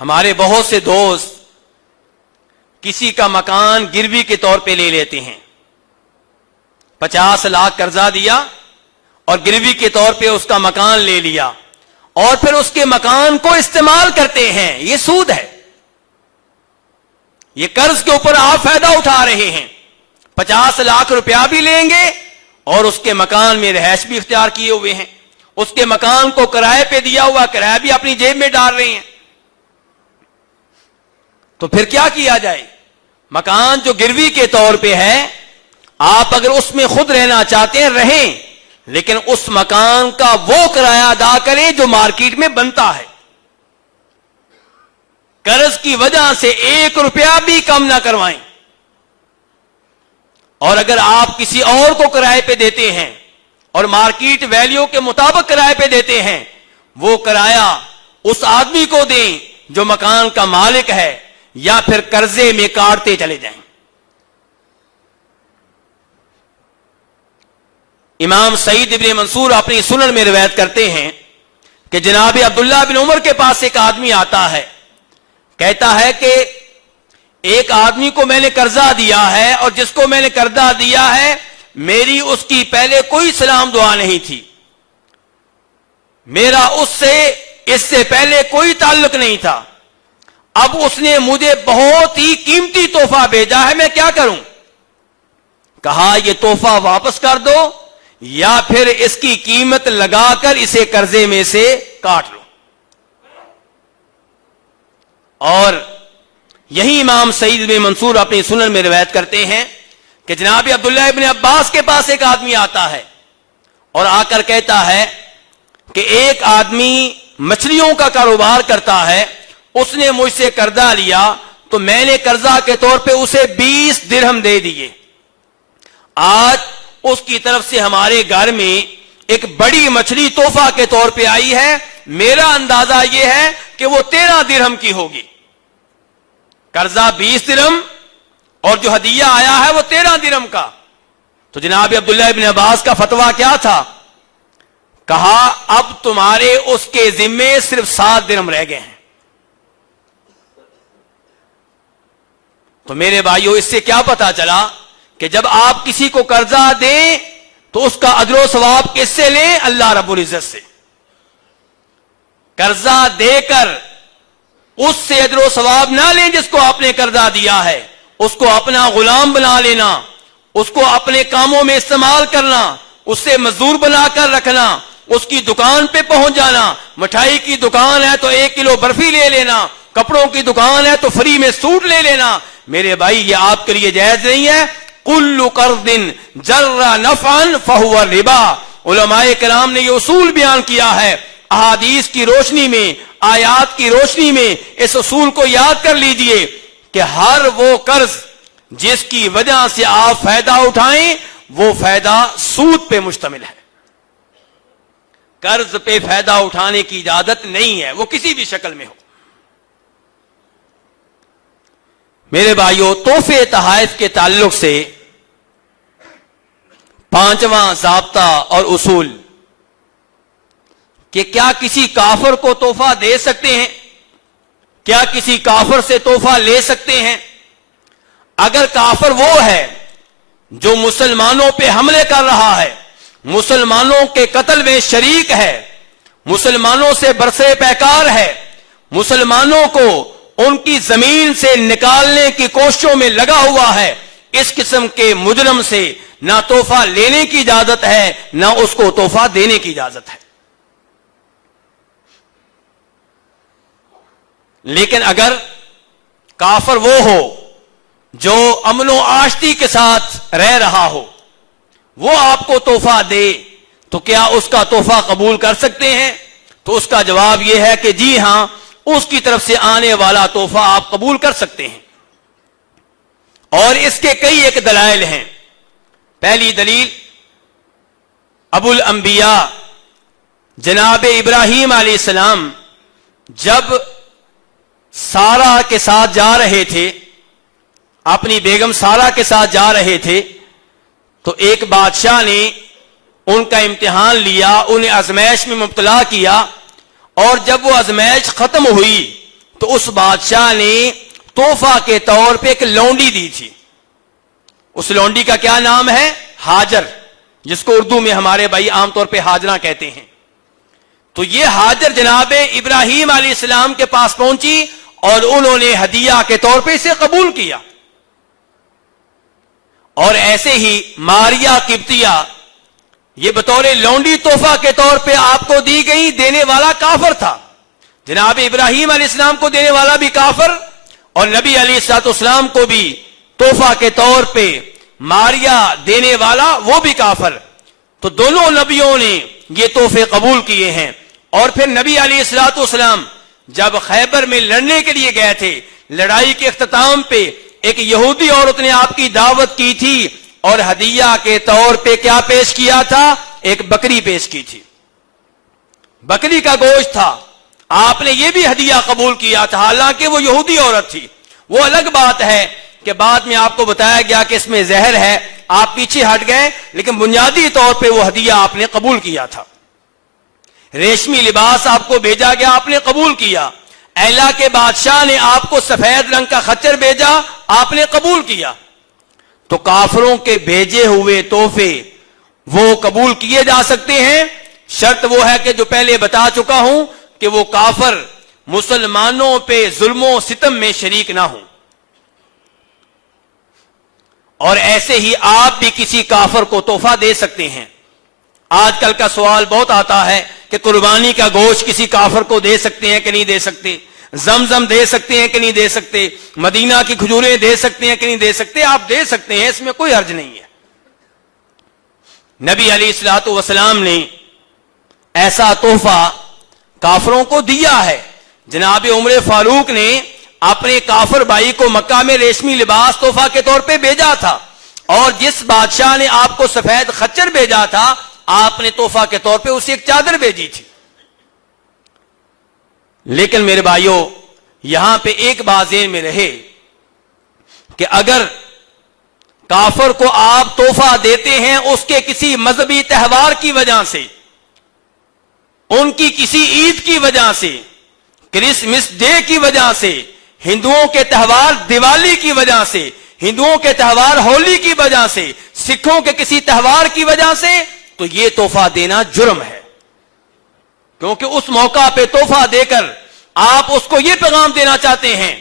ہمارے بہت سے دوست کسی کا مکان گروی کے طور پہ لے لیتے ہیں، 50 لاکھ قرضہ دیا اور گروی کے طور پہ اس کا مکان لے لیا اور پھر اس کے مکان کو استعمال کرتے ہیں. یہ سود ہے. یہ قرض کے اوپر آپ فائدہ اٹھا رہے ہیں. 50 لاکھ روپیہ بھی لیں گے اور اس کے مکان میں رہائش بھی اختیار کیے ہوئے ہیں، اس کے مکان کو کرائے پہ دیا ہوا کرایہ بھی اپنی جیب میں ڈال رہے ہیں. تو پھر کیا کیا جائے؟ مکان جو گروی کے طور پہ ہے، آپ اگر اس میں خود رہنا چاہتے ہیں رہیں، لیکن اس مکان کا وہ کرایہ ادا کریں جو مارکیٹ میں بنتا ہے. قرض کی وجہ سے 1 روپیہ بھی کم نہ کروائیں. اور اگر آپ کسی اور کو کرائے پہ دیتے ہیں اور مارکیٹ ویلیو کے مطابق کرائے پہ دیتے ہیں، وہ کرایہ اس آدمی کو دیں جو مکان کا مالک ہے، یا پھر قرضے میں کاٹتے چلے جائیں. امام سعید ابن منصور اپنی سنن میں روایت کرتے ہیں کہ جناب عبداللہ بن عمر کے پاس ایک آدمی آتا ہے، کہتا ہے کہ ایک آدمی کو میں نے قرضہ دیا ہے اور جس کو میں نے قرضہ دیا ہے میری اس کی پہلے کوئی سلام دعا نہیں تھی، میرا اس سے پہلے کوئی تعلق نہیں تھا، اب اس نے مجھے بہت ہی قیمتی تحفہ بھیجا ہے، میں کیا کروں؟ کہا یہ تحفہ واپس کر دو یا پھر اس کی قیمت لگا کر اسے قرضے میں سے کاٹ لو. اور یہی امام سعید بن منصور اپنی سنن میں روایت کرتے ہیں کہ جناب عبداللہ ابن عباس کے پاس ایک آدمی آتا ہے اور آ کر کہتا ہے کہ ایک آدمی مچھلیوں کا کاروبار کرتا ہے، اس نے مجھ سے قرضہ لیا تو میں نے قرضہ کے طور پہ اسے 20 درہم دے دیے. آج اس کی طرف سے ہمارے گھر میں ایک بڑی مچھلی تحفہ کے طور پہ آئی ہے، میرا اندازہ یہ ہے کہ وہ 13 درہم کی ہوگی. قرضہ 20 درہم اور جو ہدیہ آیا ہے وہ 13 درہم کا. تو جناب عبداللہ ابن عباس کا فتویٰ کیا تھا؟ کہا اب تمہارے اس کے ذمے صرف 7 درہم رہ گئے ہیں. تو میرے بھائیو، اس سے کیا پتا چلا کہ جب آپ کسی کو قرضہ دیں تو اس کا اجر و ثواب کس سے لیں؟ اللہ رب العزت سے. قرضہ دے کر اس سے اجر و ثواب نہ لیں جس کو آپ نے قرضہ دیا ہے، اس کو اپنا غلام بنا لینا، اس کو اپنے کاموں میں استعمال کرنا، اس سے مزدور بنا کر رکھنا، اس کی دکان پہ پہنچ جانا، مٹھائی کی دکان ہے تو 1 کلو برفی لے لینا، کپڑوں کی دکان ہے تو فری میں سوٹ لے لینا. میرے بھائی یہ آپ کے لیے جائز نہیں ہے. کل قرض جر نفعا فہو ربا. علماء کرام نے یہ اصول بیان کیا ہے. احادیث کی روشنی میں، آیات کی روشنی میں اس اصول کو یاد کر لیجئے کہ ہر وہ قرض جس کی وجہ سے آپ فائدہ اٹھائیں وہ فائدہ سود پہ مشتمل ہے. قرض پہ فائدہ اٹھانے کی اجازت نہیں ہے، وہ کسی بھی شکل میں ہو. میرے بھائیوں، تحفے تحائف کے تعلق سے 5واں ضابطہ اور اصول کہ کیا کسی کافر کو تحفہ دے سکتے ہیں؟ کیا کسی کافر سے تحفہ لے سکتے ہیں؟ اگر کافر وہ ہے جو مسلمانوں پہ حملے کر رہا ہے، مسلمانوں کے قتل میں شریک ہے، مسلمانوں سے برسر پیکار ہے، مسلمانوں کو ان کی زمین سے نکالنے کی کوششوں میں لگا ہوا ہے، اس قسم کے مجرم سے نہ تحفہ لینے کی اجازت ہے نہ اس کو تحفہ دینے کی اجازت ہے. لیکن اگر کافر وہ ہو جو امن و آشتی کے ساتھ رہ رہا ہو، وہ آپ کو تحفہ دے تو کیا اس کا تحفہ قبول کر سکتے ہیں؟ تو اس کا جواب یہ ہے کہ جی ہاں، اس کی طرف سے آنے والا تحفہ آپ قبول کر سکتے ہیں. اور اس کے کئی ایک دلائل ہیں. پہلی دلیل، ابو الانبیاء جناب ابراہیم علیہ السلام جب سارا کے ساتھ جا رہے تھے، اپنی بیگم سارا کے ساتھ جا رہے تھے، تو ایک بادشاہ نے ان کا امتحان لیا، انہیں آزمائش میں مبتلا کیا، اور جب وہ آزمائش ختم ہوئی تو اس بادشاہ نے تحفہ کے طور پہ ایک لونڈی دی تھی. اس لونڈی کا کیا نام ہے؟ ہاجر، جس کو اردو میں ہمارے بھائی عام طور پہ ہاجرہ کہتے ہیں. تو یہ ہاجر جناب ابراہیم علیہ السلام کے پاس پہنچی اور انہوں نے ہدیہ کے طور پہ اسے قبول کیا. اور ایسے ہی ماریا قبطیہ، یہ بطور لونڈی تحفہ کے طور پہ آپ کو دی گئی، دینے والا کافر تھا. جناب ابراہیم علیہ السلام کو دینے والا بھی کافر، اور نبی علیہ السلام کو بھی تحفہ کے طور پہ ماریا دینے والا وہ بھی کافر. تو دونوں نبیوں نے یہ تحفے قبول کیے ہیں. اور پھر نبی علیہ السلام جب خیبر میں لڑنے کے لیے گئے تھے، لڑائی کے اختتام پہ ایک یہودی عورت نے آپ کی دعوت کی تھی اور ہدیہ کے طور پہ کیا پیش کیا تھا؟ ایک بکری پیش کی تھی، بکری کا گوشت تھا. آپ نے یہ بھی ہدیہ قبول کیا تھا، حالانکہ وہ یہودی عورت تھی. وہ الگ بات ہے کہ بعد میں آپ کو بتایا گیا کہ اس میں زہر ہے، آپ پیچھے ہٹ گئے، لیکن بنیادی طور پہ وہ ہدیہ آپ نے قبول کیا تھا. ریشمی لباس آپ کو بھیجا گیا، آپ نے قبول کیا. ایلا کے بادشاہ نے آپ کو سفید رنگ کا خچر بھیجا، آپ نے قبول کیا. تو کافروں کے بھیجے ہوئے تحفے وہ قبول کیے جا سکتے ہیں. شرط وہ ہے کہ جو پہلے بتا چکا ہوں کہ وہ کافر مسلمانوں پہ ظلم و ستم میں شریک نہ ہوں. اور ایسے ہی آپ بھی کسی کافر کو تحفہ دے سکتے ہیں. آج کل کا سوال بہت آتا ہے کہ قربانی کا گوشت کسی کافر کو دے سکتے ہیں کہ نہیں دے سکتے، زمزم دے سکتے ہیں کہ نہیں دے سکتے، مدینہ کی کھجوریں دے سکتے ہیں کہ نہیں دے سکتے. آپ دے سکتے ہیں، اس میں کوئی حرج نہیں ہے. نبی علیہ الصلوۃ والسلام نے ایسا تحفہ کافروں کو دیا ہے. جناب عمر فاروق نے اپنے کافر بھائی کو مکہ میں ریشمی لباس تحفہ کے طور پہ بھیجا تھا، اور جس بادشاہ نے آپ کو سفید خچر بھیجا تھا، آپ نے تحفہ کے طور پہ اسے ایک چادر بھیجی تھی. لیکن میرے بھائیوں، یہاں پہ ایک بات ذہن میں رہے کہ اگر کافر کو آپ تحفہ دیتے ہیں اس کے کسی مذہبی تہوار کی وجہ سے، ان کی کسی عید کی وجہ سے، کرسمس ڈے کی وجہ سے، ہندوؤں کے تہوار دیوالی کی وجہ سے، ہندوؤں کے تہوار ہولی کی وجہ سے، سکھوں کے کسی تہوار کی وجہ سے، تو یہ تحفہ دینا جرم ہے. کیونکہ اس موقع پہ تحفہ دے کر آپ اس کو یہ پیغام دینا چاہتے ہیں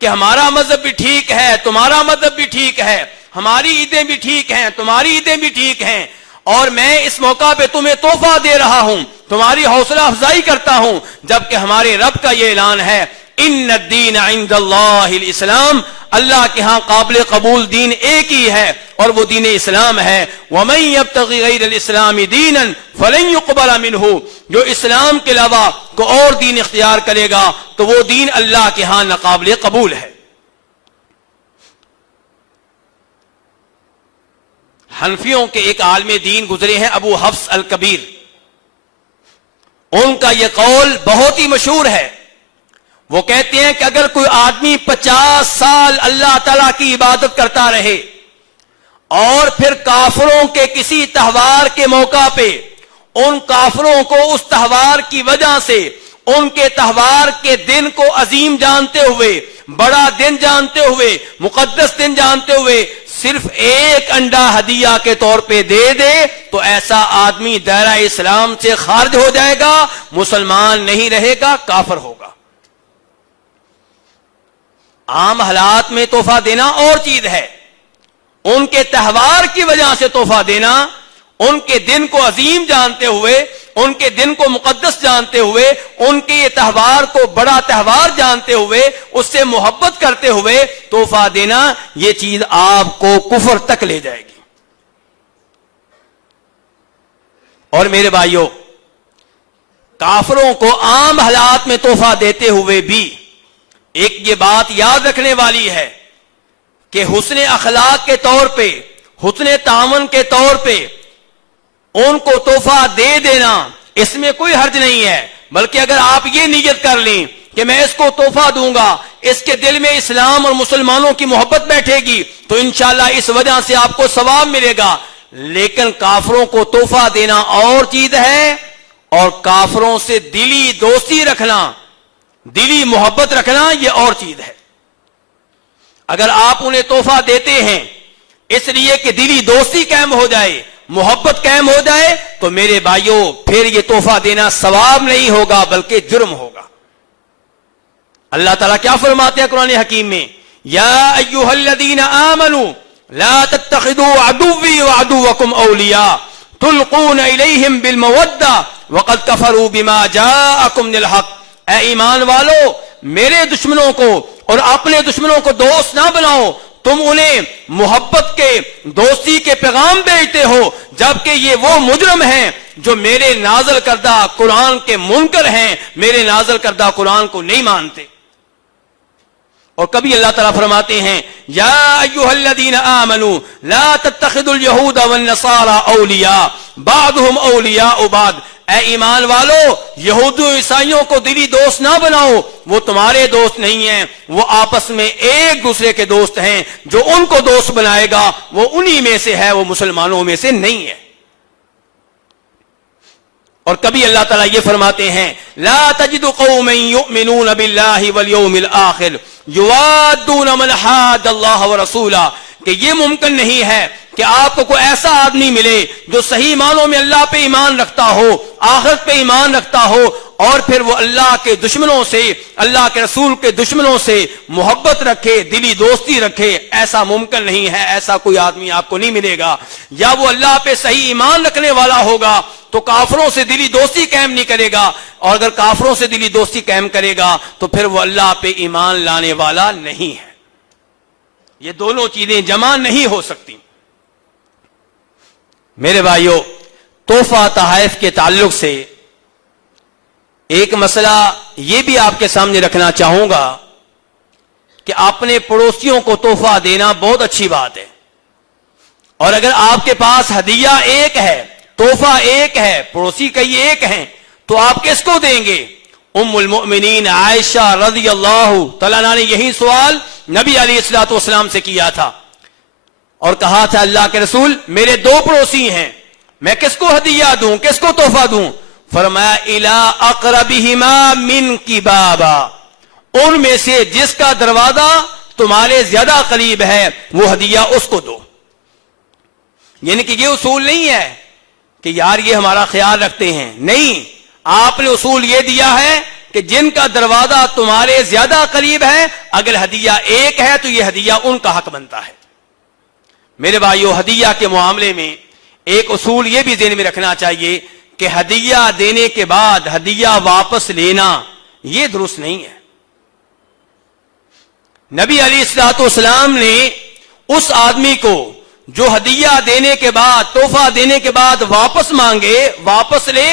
کہ ہمارا مذہب بھی ٹھیک ہے، تمہارا مذہب بھی ٹھیک ہے، ہماری عیدیں بھی ٹھیک ہیں، تمہاری عیدیں بھی ٹھیک ہیں، اور میں اس موقع پہ تمہیں تحفہ دے رہا ہوں، تمہاری حوصلہ افزائی کرتا ہوں. جبکہ ہمارے رب کا یہ اعلان ہے، ان الدین عند اللہ الاسلام، اللہ کے ہاں قابل قبول دین ایک ہی ہے اور وہ دین اسلام ہے. وَمَن يَبْتَغِ غَيْرَ الْإِسْلَامِ دِينًا فَلَن يُقْبَلَ مِنْهُ، جو اسلام کے علاوہ کوئی اور دین اختیار کرے گا تو وہ دین اللہ کے ہاں ناقابل قبول ہے. حنفیوں کے ایک عالم دین گزرے ہیں، ابو حفص الکبیر. ان کا یہ قول بہت ہی مشہور ہے. وہ کہتے ہیں کہ اگر کوئی آدمی 50 سال اللہ تعالیٰ کی عبادت کرتا رہے اور پھر کافروں کے کسی تہوار کے موقع پہ ان کافروں کو اس تہوار کی وجہ سے ان کے تہوار کے دن کو عظیم جانتے ہوئے، بڑا دن جانتے ہوئے، مقدس دن جانتے ہوئے صرف ایک انڈا ہدیہ کے طور پہ دے دے، تو ایسا آدمی دائرہ اسلام سے خارج ہو جائے گا، مسلمان نہیں رہے گا، کافر ہوگا. عام حالات میں تحفہ دینا اور چیز ہے، ان کے تہوار کی وجہ سے تحفہ دینا، ان کے دن کو عظیم جانتے ہوئے، ان کے دن کو مقدس جانتے ہوئے، ان کے یہ تہوار کو بڑا تہوار جانتے ہوئے، اس سے محبت کرتے ہوئے تحفہ دینا، یہ چیز آپ کو کفر تک لے جائے گی. اور میرے بھائیوں، کافروں کو عام حالات میں تحفہ دیتے ہوئے بھی ایک یہ بات یاد رکھنے والی ہے کہ حسن اخلاق کے طور پہ، حسن تعاون کے طور پہ ان کو تحفہ دے دینا، اس میں کوئی حرج نہیں ہے. بلکہ اگر آپ یہ نیت کر لیں کہ میں اس کو تحفہ دوں گا، اس کے دل میں اسلام اور مسلمانوں کی محبت بیٹھے گی، تو انشاءاللہ اس وجہ سے آپ کو ثواب ملے گا. لیکن کافروں کو تحفہ دینا اور چیز ہے، اور کافروں سے دلی دوستی رکھنا، دلی محبت رکھنا یہ اور چیز ہے. اگر آپ انہیں تحفہ دیتے ہیں اس لیے کہ دلی دوستی قائم ہو جائے, محبت قائم ہو جائے, تو میرے بھائیوں پھر یہ تحفہ دینا ثواب نہیں ہوگا بلکہ جرم ہوگا. اللہ تعالیٰ کیا فرماتے ہیں قرآن حکیم میں, یا ایھا الذین آمنوا لا تتخذوا عدوی وعدوکم اولیاء تلقون الیہم بالمودہ وقد کفروا بما جاءکم من الحق. اے ایمان والو, میرے دشمنوں کو اور اپنے دشمنوں کو دوست نہ بناؤ, تم انہیں محبت کے دوستی کے پیغام بھیجتے ہو جبکہ یہ وہ مجرم ہیں جو میرے نازل کردہ قرآن کے منکر ہیں, میرے نازل کردہ قرآن کو نہیں مانتے. اور کبھی اللہ تعالیٰ فرماتے ہیں یا ایھا الذین آمنوا لا تتخذوا اليہود والنصارى اولیاء بعضهم اولیاء بعض. اے ایمان والو, یہود و عیسائیوں کو دلی دوست نہ بناؤ, وہ تمہارے دوست نہیں ہیں, وہ آپس میں ایک دوسرے کے دوست ہیں. جو ان کو دوست بنائے گا وہ انہی میں سے ہے, وہ مسلمانوں میں سے نہیں ہے. اور کبھی اللہ تعالیٰ یہ فرماتے ہیں لا تجد قوما یؤمنون باللہ والیوم الآخر یوادون من حاد اللہ ورسولہ, کہ یہ ممکن نہیں ہے کہ آپ کو کوئی ایسا آدمی ملے جو صحیح معنوں میں اللہ پہ ایمان رکھتا ہو, آخرت پہ ایمان رکھتا ہو, اور پھر وہ اللہ کے دشمنوں سے, اللہ کے رسول کے دشمنوں سے محبت رکھے, دلی دوستی رکھے. ایسا ممکن نہیں ہے, ایسا کوئی آدمی آپ کو نہیں ملے گا. یا وہ اللہ پہ صحیح ایمان رکھنے والا ہوگا تو کافروں سے دلی دوستی قائم نہیں کرے گا, اور اگر کافروں سے دلی دوستی قائم کرے گا تو پھر وہ اللہ پہ ایمان لانے والا نہیں ہے. یہ دونوں چیزیں جمع نہیں ہو سکتی. میرے بھائیوں, تحفہ تحائف کے تعلق سے ایک مسئلہ یہ بھی آپ کے سامنے رکھنا چاہوں گا کہ اپنے پڑوسیوں کو تحفہ دینا بہت اچھی بات ہے, اور اگر آپ کے پاس ہدیہ ایک ہے, تحفہ ایک ہے, پڑوسی کئی ایک ہیں, تو آپ کس کو دیں گے؟ ام المؤمنین عائشہ رضی اللہ تعالیٰ عنہا نے یہی سوال نبی علیہ الصلوۃ والسلام سے کیا تھا اور کہا تھا اللہ کے رسول میرے دو پڑوسی ہیں, میں کس کو ہدیہ دوں, کس کو تحفہ دوں؟ فرمایا الی اقربہما منک بابا, ان میں سے جس کا دروازہ تمہارے زیادہ قریب ہے وہ ہدیہ اس کو دو. یعنی کہ یہ اصول نہیں ہے کہ یار یہ ہمارا خیال رکھتے ہیں, نہیں, آپ نے اصول یہ دیا ہے کہ جن کا دروازہ تمہارے زیادہ قریب ہے, اگر ہدیہ ایک ہے تو یہ ہدیہ ان کا حق بنتا ہے. میرے بھائیو, ہدیہ کے معاملے میں ایک اصول یہ بھی ذہن میں رکھنا چاہیے کہ ہدیہ دینے کے بعد ہدیہ واپس لینا یہ درست نہیں ہے. نبی علیہ الصلوۃ والسلام نے اس آدمی کو جو ہدیہ دینے کے بعد, تحفہ دینے کے بعد واپس مانگے, واپس لے,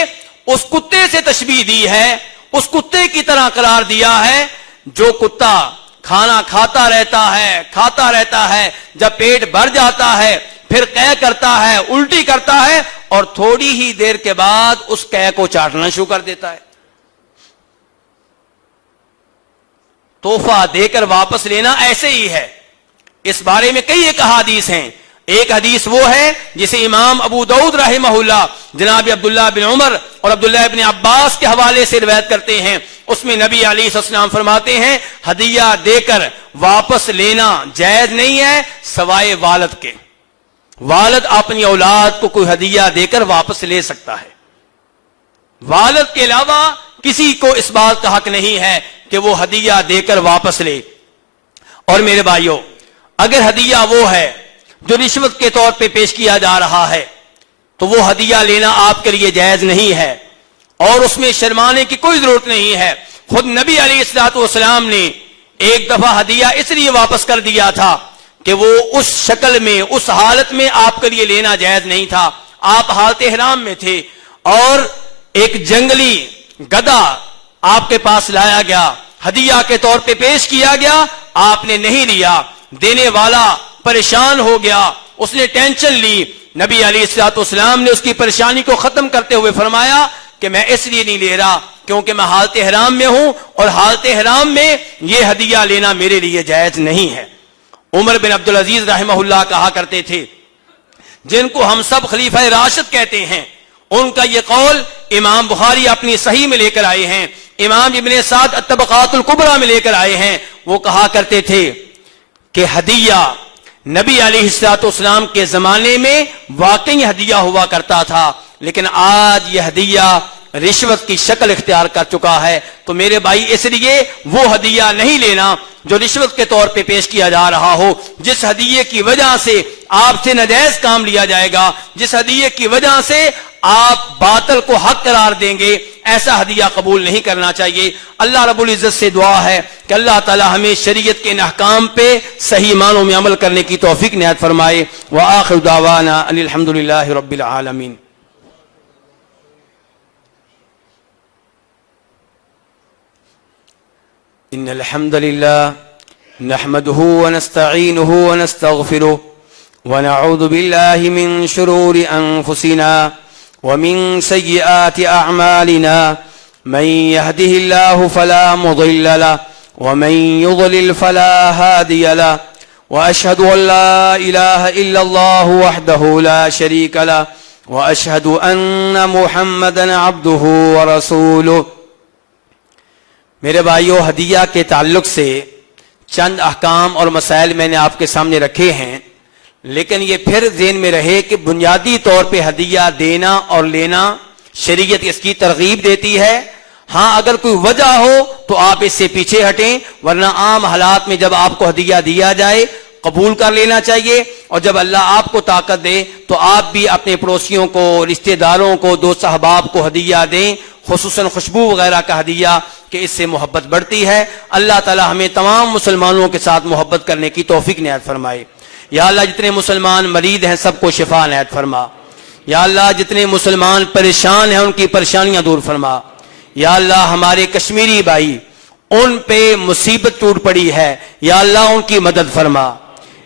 اس کتے سے تشبیہ دی ہے, اس کتے کی طرح قرار دیا ہے جو کتا کھانا کھاتا رہتا ہے, جب پیٹ بھر جاتا ہے پھر قے کرتا ہے, الٹی کرتا ہے, اور تھوڑی ہی دیر کے بعد اس قے کو چاٹنا شروع کر دیتا ہے. تحفہ دے کر واپس لینا ایسے ہی ہے. اس بارے میں کئی ایک احادیث ہیں. ایک حدیث وہ ہے جسے امام ابو داؤد رحمہ اللہ جناب عبداللہ بن عمر اور عبداللہ بن عباس کے حوالے سے روایت کرتے ہیں. اس میں نبی علیہ السلام فرماتے ہیں ہدیہ دے کر واپس لینا جائز نہیں ہے سوائے والد کے. والد اپنی اولاد کو کوئی ہدیہ دے کر واپس لے سکتا ہے, والد کے علاوہ کسی کو اس بات کا حق نہیں ہے کہ وہ ہدیہ دے کر واپس لے. اور میرے بھائیوں, اگر ہدیہ وہ ہے جو رشوت کے طور پہ پیش کیا جا رہا ہے تو وہ ہدیہ لینا آپ کے لیے جائز نہیں ہے, اور اس میں شرمانے کی کوئی ضرورت نہیں ہے. خود نبی علیہ الصلوۃ والسلام نے ایک دفعہ ہدیہ اس لیے واپس کر دیا تھا کہ وہ اس شکل میں, اس حالت میں آپ کے لیے لینا جائز نہیں تھا. آپ حالت احرام میں تھے اور ایک جنگلی گدھا آپ کے پاس لایا گیا, ہدیہ کے طور پہ پیش کیا گیا, آپ نے نہیں لیا. دینے والا پریشان ہو گیا, اس نے ٹینشن لی. نبی علیہ الصلوۃ والسلام نے اس کی پریشانی کو ختم کرتے ہوئے فرمایا کہ میں اس لیے نہیں لے رہا کیونکہ میں حالت احرام میں ہوں, اور حالت احرام میں یہ ہدیہ لینا میرے لیے جائز نہیں ہے. عمر بن عبدالعزیز رحمہ اللہ کہا کرتے تھے, جن کو ہم سب خلیفہ راشد کہتے ہیں, ان کا یہ قول امام بخاری اپنی صحیح میں لے کر آئے ہیں، امام ابن سعد الطبقات الکبریٰ میں لے کر آئے ہیں۔ وہ کہا کرتے تھے کہ ہدیہ نبی علیہ الصلوۃ والسلام کے زمانے میں واقعی ہدیہ ہوا کرتا تھا، لیکن آج یہ ہدیہ رشوت کی شکل اختیار کر چکا ہے۔ تو میرے بھائی اس لیے وہ ہدیہ نہیں لینا جو رشوت کے طور پہ پیش کیا جا رہا ہو، جس ہدیے کی وجہ سے آپ سے ناجائز کام لیا جائے گا، جس ہدیے کی وجہ سے آپ باطل کو حق قرار دیں گے، ایسا ہدیہ قبول نہیں کرنا چاہیے۔ اللہ رب العزت سے دعا ہے کہ اللہ تعالی ہمیں شریعت کے ان احکام پہ صحیح معنوں میں عمل کرنے کی توفیق عنایت فرمائے۔ وآخر دعوانا ان الحمد للہ رب العالمین۔ ان الحمد لله نحمده ونستعينه ونستغفره ونعوذ بالله من شرور انفسنا ومن سيئات اعمالنا، من يهده الله فلا مضل له ومن يضلل فلا هادي له، واشهد ان لا اله الا الله وحده لا شريك له، واشهد ان محمدا عبده ورسوله۔ میرے بھائیو، ہدیہ کے تعلق سے چند احکام اور مسائل میں نے آپ کے سامنے رکھے ہیں، لیکن یہ پھر ذہن میں رہے کہ بنیادی طور پہ ہدیہ دینا اور لینا شریعت اس کی ترغیب دیتی ہے۔ ہاں اگر کوئی وجہ ہو تو آپ اس سے پیچھے ہٹیں، ورنہ عام حالات میں جب آپ کو ہدیہ دیا جائے قبول کر لینا چاہیے، اور جب اللہ آپ کو طاقت دے تو آپ بھی اپنے پڑوسیوں کو، رشتہ داروں کو، دوست احباب کو ہدیہ دیں، خصوصاً خوشبو وغیرہ کا ہدیہ، کہ اس سے محبت بڑھتی ہے۔ اللہ تعالی ہمیں تمام مسلمانوں کے ساتھ محبت کرنے کی توفیق عنایت فرمائے۔ یا اللہ جتنے مسلمان مریض ہیں سب کو شفا عنایت فرما۔ یا اللہ جتنے مسلمان پریشان ہیں ان کی پریشانیاں دور فرما۔ یا اللہ ہمارے کشمیری بھائی ان پہ مصیبت ٹوٹ پڑی ہے، یا اللہ ان کی مدد فرما،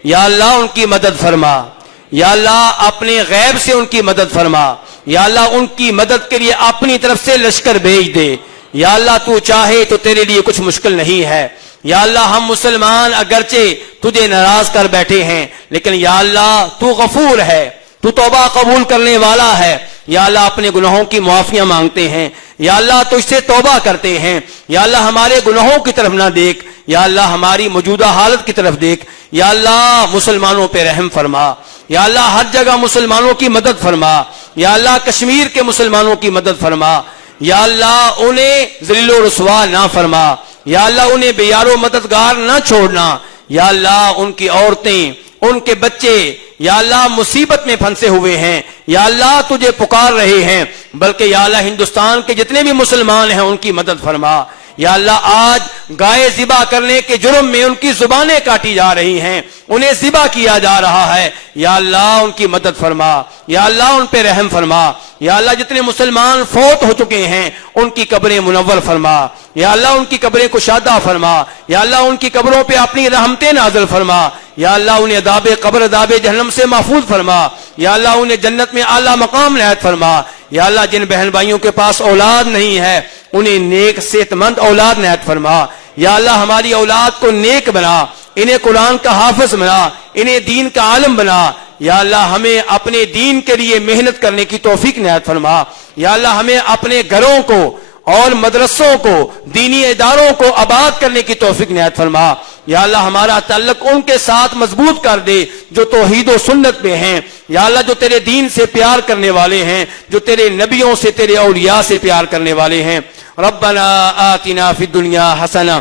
یا اللہ ان کی مدد فرما، یا اللہ اپنے غیب سے ان کی مدد فرما، یا اللہ ان کی مدد کے لیے اپنی طرف سے لشکر بھیج دے۔ یا اللہ تو چاہے تو تیرے لیے کچھ مشکل نہیں ہے۔ یا اللہ ہم مسلمان اگرچہ تجھے ناراض کر بیٹھے ہیں، لیکن یا اللہ تو غفور ہے، تو توبہ قبول کرنے والا ہے۔ یا اللہ اپنے گناہوں کی معافیاں مانگتے ہیں، یا اللہ تجھ سے توبہ کرتے ہیں۔ یا اللہ ہمارے گناہوں کی طرف نہ دیکھ، یا اللہ ہماری موجودہ حالت کی طرف دیکھ۔ یا اللہ مسلمانوں پہ رحم فرما، یا اللہ ہر جگہ مسلمانوں کی مدد فرما، یا اللہ کشمیر کے مسلمانوں کی مدد فرما، یا اللہ انہیں ذلیل و رسوا نہ فرما، یا اللہ انہیں بے یار و مددگار نہ چھوڑنا۔ یا اللہ ان کی عورتیں، ان کے بچے یا اللہ مصیبت میں پھنسے ہوئے ہیں، یا اللہ تجھے پکار رہے ہیں، بلکہ یا اللہ ہندوستان کے جتنے بھی مسلمان ہیں ان کی مدد فرما۔ یا اللہ آج گائے ذبح کرنے کے جرم میں ان کی زبانیں کاٹی جا رہی ہیں، انہیں ذبح کیا جا رہا ہے، یا اللہ ان کی مدد فرما، یا اللہ ان پہ رحم فرما۔ یا اللہ جتنے مسلمان فوت ہو چکے ہیں ان کی قبریں منور فرما، یا اللہ ان کی قبریں کشادہ فرما، یا اللہ ان کی قبروں پہ اپنی رحمتیں نازل فرما، یا اللہ انہیں عذاب قبر عذاب جہنم سے محفوظ فرما، یا اللہ انہیں جنت میں اعلیٰ مقام عنایت فرما۔ یا اللہ جن بہن بھائیوں کے پاس اولاد نہیں ہے انہیں نیک صحت مند اولاد عنایت فرما۔ یا اللہ ہماری اولاد کو نیک بنا، انہیں قرآن کا حافظ بنا، انہیں دین کا عالم بنا۔ یا اللہ ہمیں اپنے دین کے لیے محنت کرنے کی توفیق عنایت فرما۔ یا اللہ ہمیں اپنے گھروں کو اور مدرسوں کو، دینی اداروں کو آباد کرنے کی توفیق عنایت فرما۔ یا اللہ ہمارا تعلق ان کے ساتھ مضبوط کر دے جو توحید و سنت پہ ہیں، یا اللہ جو تیرے دین سے پیار کرنے والے ہیں، جو تیرے نبیوں سے، تیرے اولیاء سے پیار کرنے والے ہیں۔ ربنا آتنا فی الدنیا حسنہ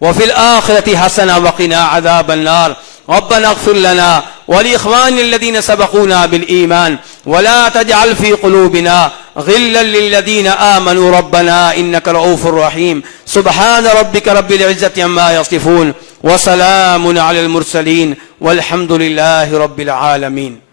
وفي الآخرة حسنة وقنا عذاب النار۔ ربنا اغفر لنا ولإخواننا الذين سبقونا بالإيمان ولا تجعل في قلوبنا غلا للذين آمنوا ربنا إنك رؤوف رحيم۔ سبحان ربك رب العزة عما يصفون وسلام على المرسلين والحمد لله رب العالمين۔